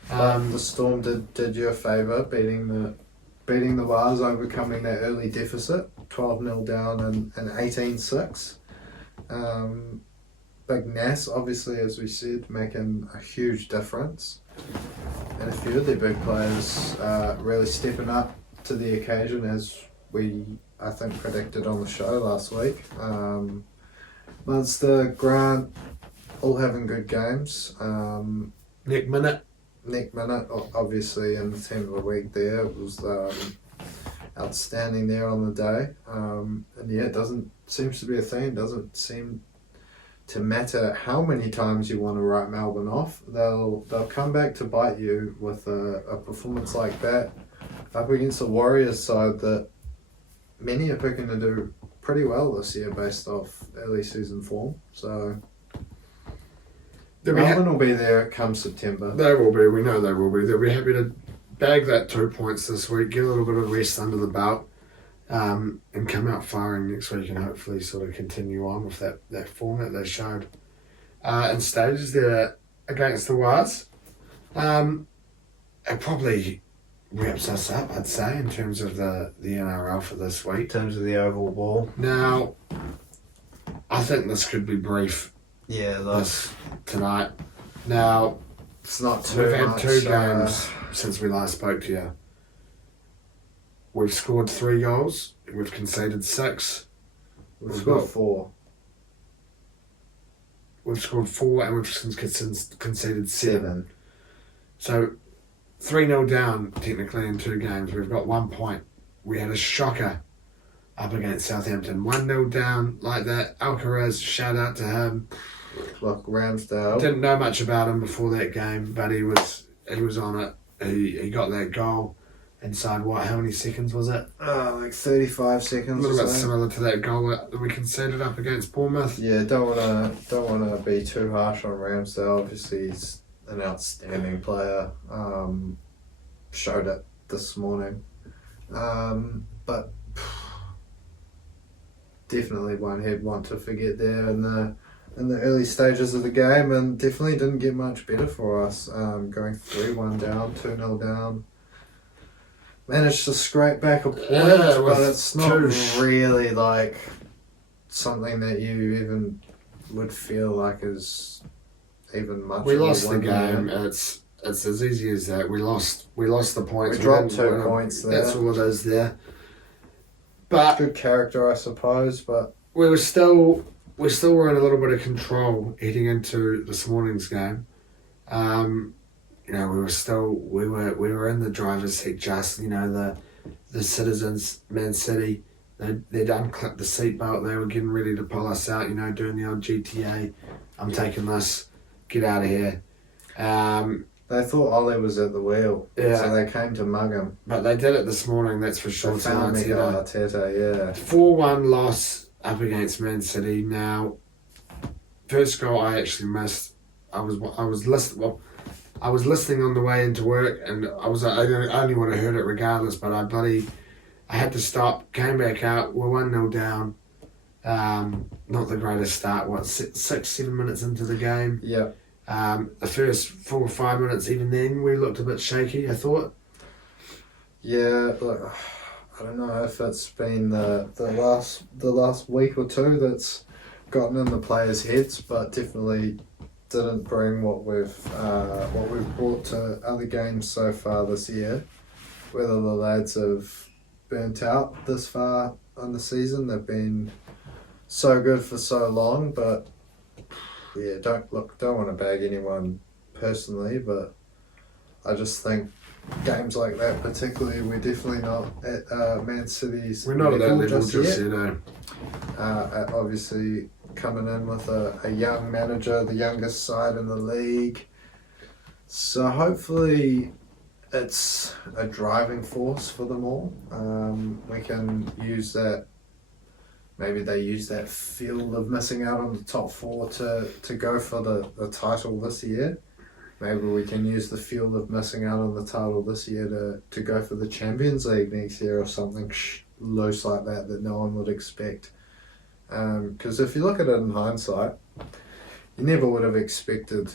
The Storm did you a favour, beating the Wars, overcoming that early deficit, 12-0 down and 18-6. Big Nas, obviously, as we said, making a huge difference. And a few of their big players really stepping up to the occasion, as we, I think, predicted on the show last week. Munster, Grant, all having good games. Nick Minute, obviously, in the team of the week there, was outstanding there on the day. And yeah, it seems to be a theme. Doesn't seem to matter how many times you want to write Melbourne off. They'll come back to bite you with a performance like that up against the Warriors side that many are picking to do pretty well this year based off early season form. So Melbourne will be there come September. They will be. We know they will be. They'll be happy to bag that 2 points this week, get a little bit of rest under the belt, and come out firing next week and hopefully sort of continue on with that form that they showed in stages there against the Wars. It probably wraps us up, I'd say, in terms of the NRL for this week. In terms of the oval ball. Now, I think this could be brief. Yeah, this tonight. Now, it's not too we've had much, 2 games since we last spoke to you. We've scored 3 goals. We've conceded 6. We've scored 4. We've scored 4 and we've conceded 7. So 3-0 down technically in 2 games. We've got 1 point. We had a shocker up against Southampton. 1-0 down like that. Alcaraz, shout out to him. Look, Ramsdale. Didn't know much about him before that game, but he was on it. He got that goal inside how many seconds was it? Like 35 seconds. A little bit similar to that goal that we conceded up against Bournemouth. Yeah, don't wanna be too harsh on Ramsdale. Obviously, he's an outstanding player. Showed it this morning, but definitely one he'd want to forget there in the early stages of the game, and definitely didn't get much better for us. Going 3-1 down, 2-0 down. Managed to scrape back a point, but it's not really like something that you even would feel like is even much. We lost the game. It's as easy as that. We lost the points. We dropped 2 points there. That's all it is there. But good character, I suppose. But we were still were in a little bit of control heading into this morning's game. We were in the driver's seat. Just the citizens, Man City, they'd unclipped the seatbelt. They were getting ready to pull us out, doing the old GTA. I'm taking this. Get out of here. They thought Ollie was at the wheel, so they came to mug him. But they did it this morning, that's for sure. They found Arteta, 4-1 loss up against Man City. Now, first goal I actually missed. I was listening on the way into work, and I only would have heard it regardless. But I had to stop. Came back out. We're 1-0 down. Not the greatest start. 6-7 minutes into the game. Yeah. The first 4 or 5 minutes, even then, we looked a bit shaky, I thought. Yeah, look, I don't know if it's been the last week or two that's gotten in the players' heads, but definitely didn't bring what we've brought to other games so far this year. Whether the lads have burnt out this far in the season, they've been so good for so long, but yeah, don't want to bag anyone personally, but I just think games like that, particularly, we're definitely not at Man City's. We're not at that level just yet. no. Obviously, coming in with a young manager, the youngest side in the league, so hopefully it's a driving force for them all. We can use that. Maybe they use that feel of missing out on the top 4 to go for the title this year. Maybe we can use the feel of missing out on the title this year to go for the Champions League next year or something loose like that no one would expect. Because if you look at it in hindsight, you never would have expected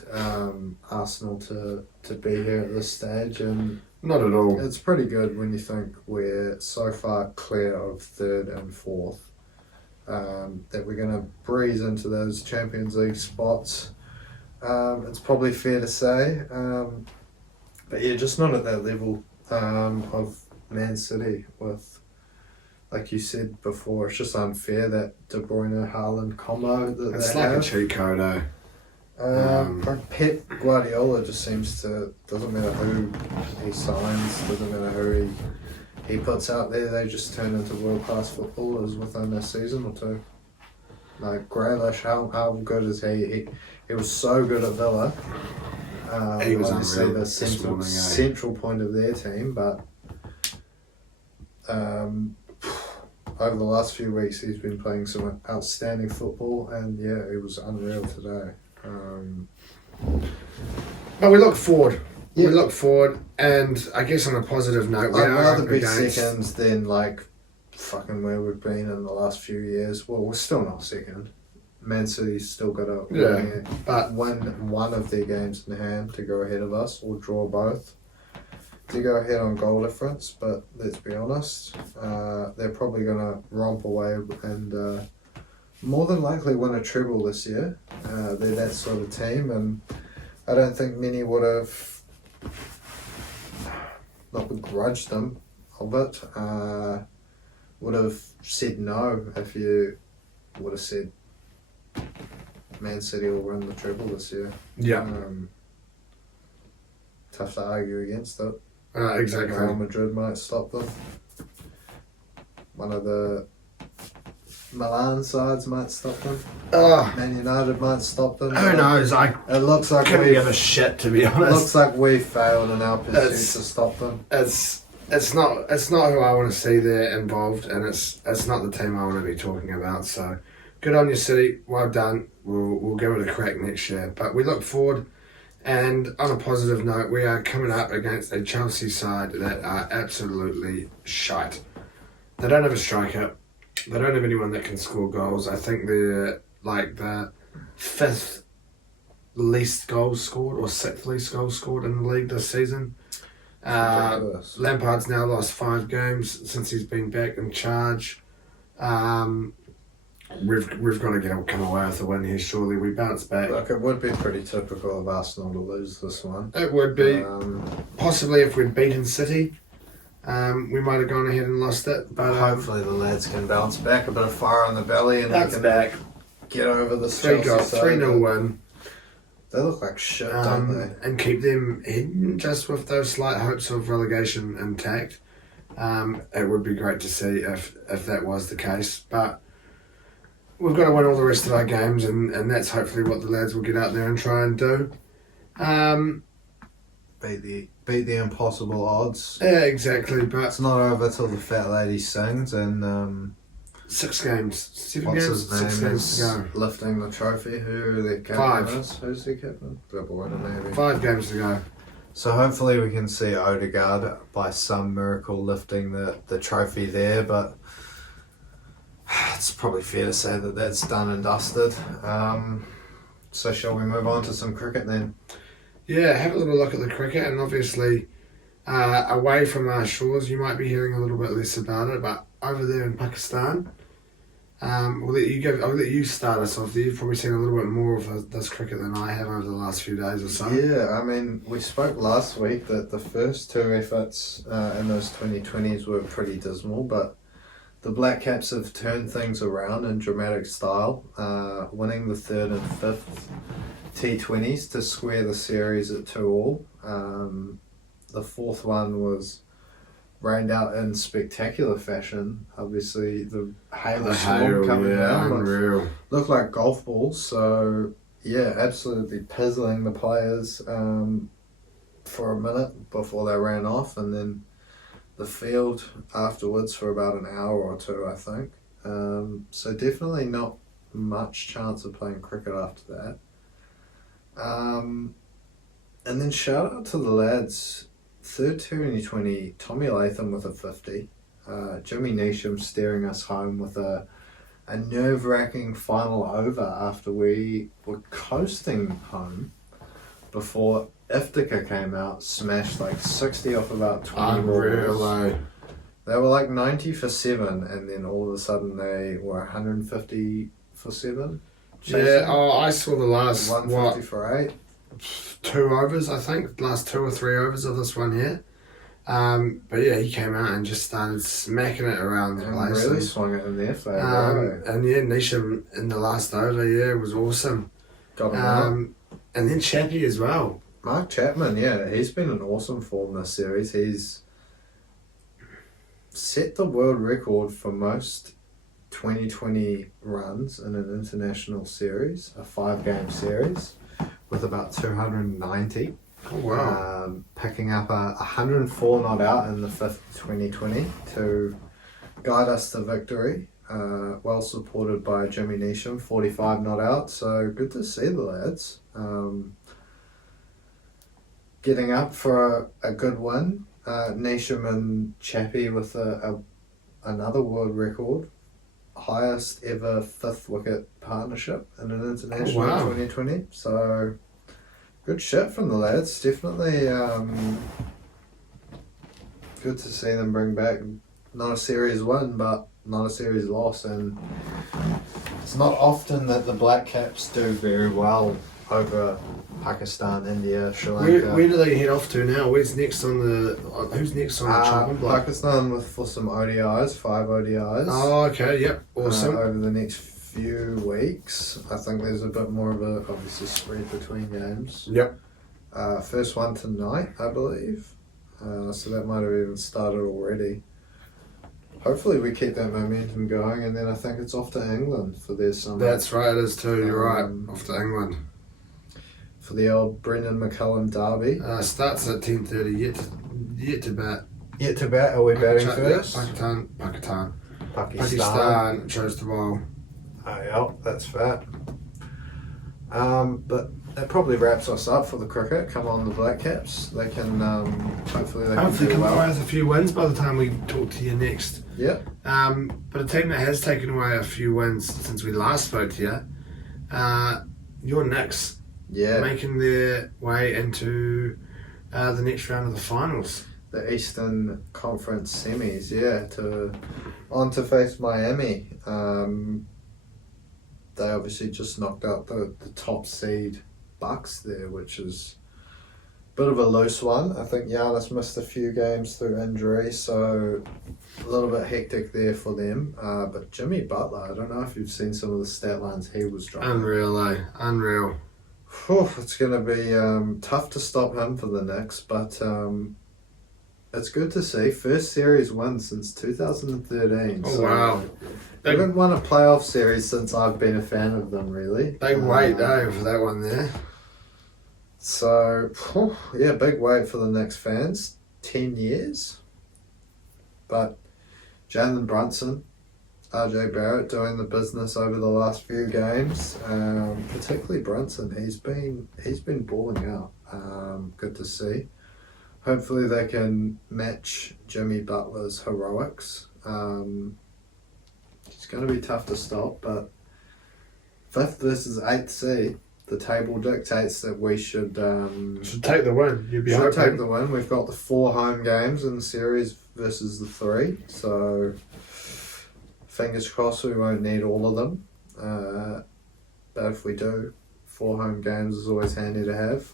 Arsenal to be here at this stage, and not at all. It's pretty good when you think we're so far clear of 3rd and 4th. That we're going to breeze into those Champions League spots. It's probably fair to say. But yeah, just not at that level of Man City with, like you said before, it's just unfair that De Bruyne-Haaland combo that it's they like have. a cheat code, Pep Guardiola just doesn't matter who he signs, doesn't matter who he puts out there, they just turn into world-class footballers within a season or two. Like Grealish, how good is he? He was so good at Villa. He was obviously unreal the central point of their team, but over the last few weeks he's been playing some outstanding football, and yeah, it was unreal today. But we look forward. Yeah. We look forward, and I guess on a positive note, I'd rather be second than fucking where we've been in the last few years. Well, we're still not second. Man City's still got to win one of their games in hand to go ahead of us, or draw both to go ahead on goal difference. But let's be honest, they're probably going to romp away and more than likely win a treble this year. They're that sort of team, and I don't think many would have not begrudged them of it. Would have said no if you would have said Man City will win the treble this year. Yeah. Tough to argue against it. Exactly. Real Madrid might stop them. One of the Milan sides might stop them. Man United might stop them. Who knows? It looks like couldn't give a shit, to be honest. It looks like we failed in our pursuit to stop them. It's not who I want to see there involved, and it's not the team I want to be talking about. So, good on you, City. Well done. We'll give it a crack next year. But we look forward, and on a positive note, we are coming up against a Chelsea side that are absolutely shite. They don't have a striker. They don't have anyone that can score goals. I think they're like the 5th least goals scored or 6th least goals scored in the league this season. Lampard's now lost 5 games since he's been back in charge. We've got to come away with a win here. Surely we bounce back. Look, it would be pretty typical of Arsenal to lose this one. It would be. Possibly if we'd beaten City, we might have gone ahead and lost it. But hopefully the lads can bounce back, a bit of fire on the belly, and bounce back. Get over the 3-0 win. They look like shit, don't they? And keep them hidden just with those slight hopes of relegation intact. It would be great to see if that was the case. But we've got to win all the rest of our games, and that's hopefully what the lads will get out there and try and do. Beat the impossible odds. Yeah, exactly. But It's not over till the fat lady sings, and 6 games, 7 what's games, his name 6 games to is go. lifting the trophy. Who their captain 5. is? Who's their captain? De Bruyne, maybe. 5 games to go. So hopefully we can see Odegaard by some miracle lifting the trophy there, but it's probably fair to say that that's done and dusted. So shall we move on to some cricket then? Yeah, have a little look at the cricket, and obviously away from our shores, you might be hearing a little bit less about it, but over there in Pakistan, I'll let you start us off. You've probably seen a little bit more of this cricket than I have over the last few days or so. Yeah, I mean, we spoke last week that the first 2 efforts in those 2020s were pretty dismal, but the Black Caps have turned things around in dramatic style, winning the 3rd and 5th T20s to square the series at 2-all. The 4th one was rained out in spectacular fashion. Obviously, the hail storm coming down unreal. looked like golf balls. So, yeah, absolutely pizzling the players for a minute before they ran off, and then the field afterwards for about an hour or 2, I think. So definitely not much chance of playing cricket after that. And then shout out to the lads. 3rd 2020, Tommy Latham with a 50. Jimmy Neesham steering us home with a nerve-wracking final over after we were coasting home before Iftika came out, smashed like 60 off about 20 balls. They were like 90 for 7, and then all of a sudden they were 150 for 7. Chasing. Yeah, I saw the last 150 for 8. 2 overs, I think, last 2 or 3 overs of this one here. But yeah, he came out and just started smacking it around the place. Really swung it in there for and yeah, Neesham in the last over, yeah, was awesome. Got him out. And then Chappie as well. Mark Chapman, yeah, he's been in awesome form this series. He's set the world record for most 2020 runs in an international series, a 5-game series, with about 290. Oh, wow. Picking up a 104 not out in the 5th 2020 to guide us to victory. Well supported by Jimmy Neesham, 45 not out. So good to see the lads getting up for a good win. Neesham and Chappie with another world record. Highest ever 5th wicket partnership in an international 2020. So good shit from the lads. Definitely good to see them bring back not a series win, but not a series loss. And it's not often that the Black Caps do very well over Pakistan, India, Sri Lanka. Where do they head off to now? Who's next on the chopping block? Pakistan for some ODIs, 5 ODIs. Oh, okay, yep, awesome. Over the next few weeks. I think there's a bit more of a obviously spread between games. Yep. First one tonight, I believe. So that might have even started already. Hopefully we keep that momentum going, and then I think it's off to England for their summer. That's right, it is too. You're right. Off to England for the old Brendan McCullum derby. Starts at 10:30. Yet to bat. Yet to bat. Are we batting first? Pakistan chose to bowl. Oh yeah, that's fair. But that probably wraps us up for the cricket. Come on, the Black Caps. They can hopefully come away with a few wins by the time we talk to you next. Yep. But a team that has taken away a few wins since we last spoke to you, your Knicks. Yeah. Making their way into the next round of the finals. The Eastern Conference semis, on to face Miami. They obviously just knocked out the top seed Bucks there, which is a bit of a loose one. I think Giannis missed a few games through injury, so a little bit hectic there for them. But Jimmy Butler, I don't know if you've seen some of the stat lines he was dropping. Unreal. It's going to be tough to stop him for the Knicks, but it's good to see. First series win since 2013. Oh, wow. They haven't won a playoff series since I've been a fan of them, really. Big wait, for that one there. So, yeah, big wait for the next fans. 10 years. But Jalen Brunson, RJ Barrett doing the business over the last few games. Particularly Brunson, he's been balling out. Good to see. Hopefully they can match Jimmy Butler's heroics. It's going to be tough to stop, but 5th versus 8th seed, the table dictates that we should take the win. You'd be should take the win. We've got the 4 home games in the series versus the 3, so fingers crossed we won't need all of them. But if we do, 4 home games is always handy to have.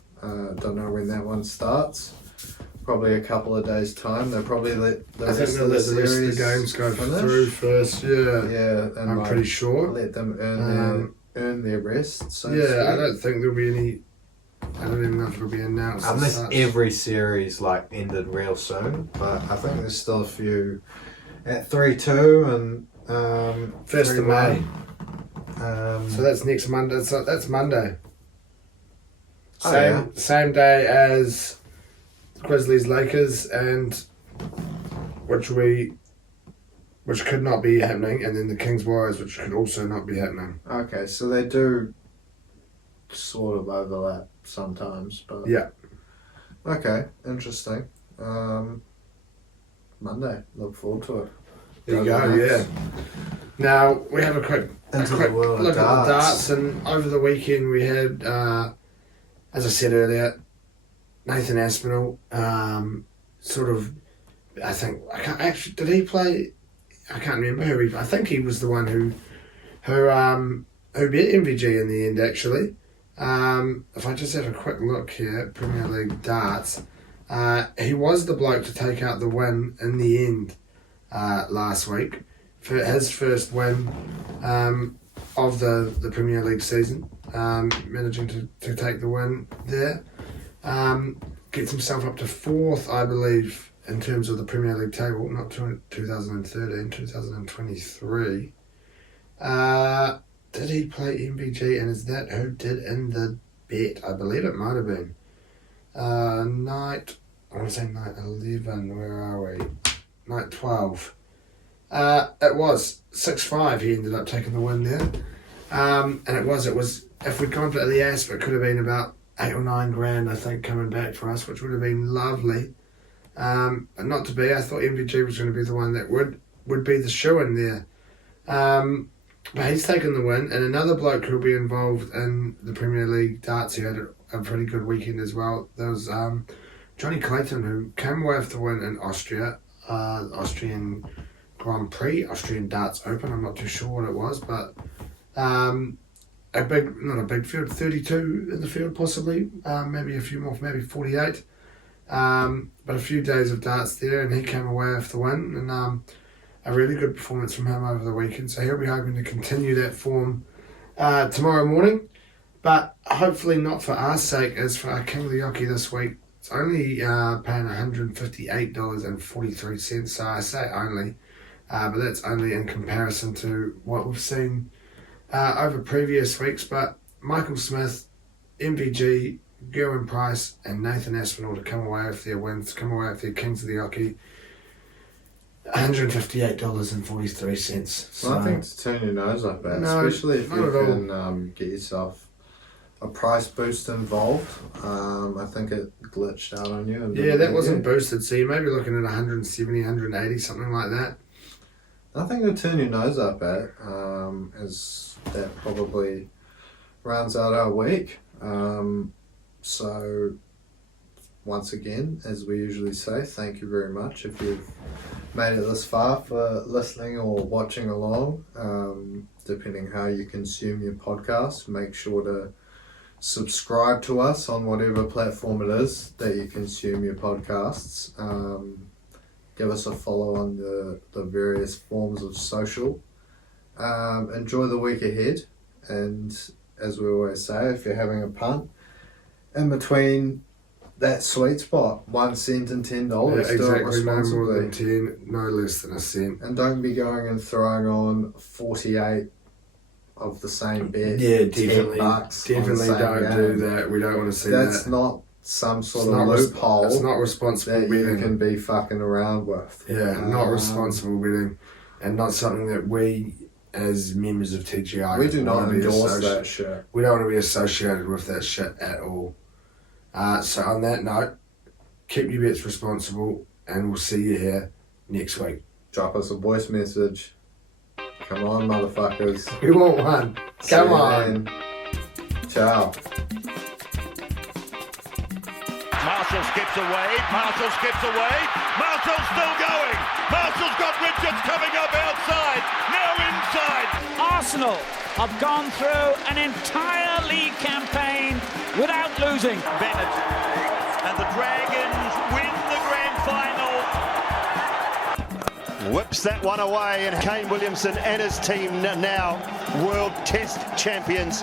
Don't know when that one starts. Probably a couple of days' time. They'll probably let the rest of the series games go finish. through first. Yeah, yeah, and I'm pretty sure. Let them earn their rest. So yeah, I don't think there'll be any. I don't even know if it'll be announced. Unless every series ended real soon, but I think there's still a few at 3-2 and 1st of May. So that's next Monday. So that's Monday. Same day as Grizzlies Lakers, and which could not be happening, and then the Kings Warriors, which could also not be happening. Okay, so they do sort of overlap sometimes, but yeah. Okay, interesting. Monday, look forward to it. There you go. Yeah. Now we have a quick look at the darts, and over the weekend we had, as I said earlier, Nathan Aspinall, did he play? I can't remember who I think he was the one who beat MVG in the end, actually. If I just have a quick look here, Premier League darts, he was the bloke to take out the win in the end last week for his first win of the Premier League season, managing to take the win there. Gets himself up to 4th, I believe, in terms of the Premier League table, not 2013, 2023. Did he play MVG, and is that who did in the bet? I believe it might have been. I want to say night 11, where are we? Night 12. It was 6-5, he ended up taking the win there. And it was, if we'd gone to the ASP, it could have been about 8 or 9 grand, I think, coming back for us, which would have been lovely. But not to be. I thought MVG was going to be the one that would be the shoe-in there. But he's taken the win, and another bloke who'll be involved in the Premier League darts, who had a pretty good weekend as well. There was Johnny Clayton, who came away with the win in Austria, Austrian Grand Prix, Austrian Darts Open. I'm not too sure what it was, but not a big field, 32 in the field possibly, maybe a few more, maybe 48. But a few days of darts there, and he came away with the win, and a really good performance from him over the weekend. So he'll be hoping to continue that form tomorrow morning, but hopefully not for our sake, as for our King of the Yoki this week. It's only paying $158.43, so I say only, but that's only in comparison to what we've seen over previous weeks. But Michael Smith, MVG, Gerwin Price and Nathan Aspinall to come away with their wins, come away with their Kings of the Yoki, $158.43. So nothing to turn your nose up at, especially if you can get yourself a price boost involved. I think it glitched out on you. Yeah, that wasn't boosted, so you may be looking at 170, 180, something like that. Nothing to turn your nose up at, as that probably rounds out our week. So, once again, as we usually say, thank you very much if you've made it this far for listening or watching along. Depending how you consume your podcast, make sure to subscribe to us on whatever platform it is that you consume your podcasts. Give us a follow on the various forms of social. Enjoy the week ahead, and as we always say, if you're having a punt in between that sweet spot. 1 cent and $10. Yeah, Do it exactly. No more responsibly. than 10, no less than a cent. And don't be going and throwing on 48 of the same bet. Yeah, $10 definitely. on the Definitely same don't game. do that. We don't want to see That's that. not some sort It's of not loophole It's not responsible that you betting. can be fucking around with. Yeah, not responsible betting, and not something that we, as members of TGI, We do not wanna be endorse that shit. We don't want to be associated with that shit at all. So on that note, keep your bets responsible, and we'll see you here next week. Drop us a voice message. Come on, motherfuckers. We want one. Come See you on. then. Ciao. Marshall skips away. Marshall skips away. Marshall's still going. Marshall's got Richards coming up outside. Now inside. Arsenal have gone through an entire league campaign without losing. Bennett. And the Dragons win the grand final. Whips that one away, and Kane Williamson and his team now World Test champions.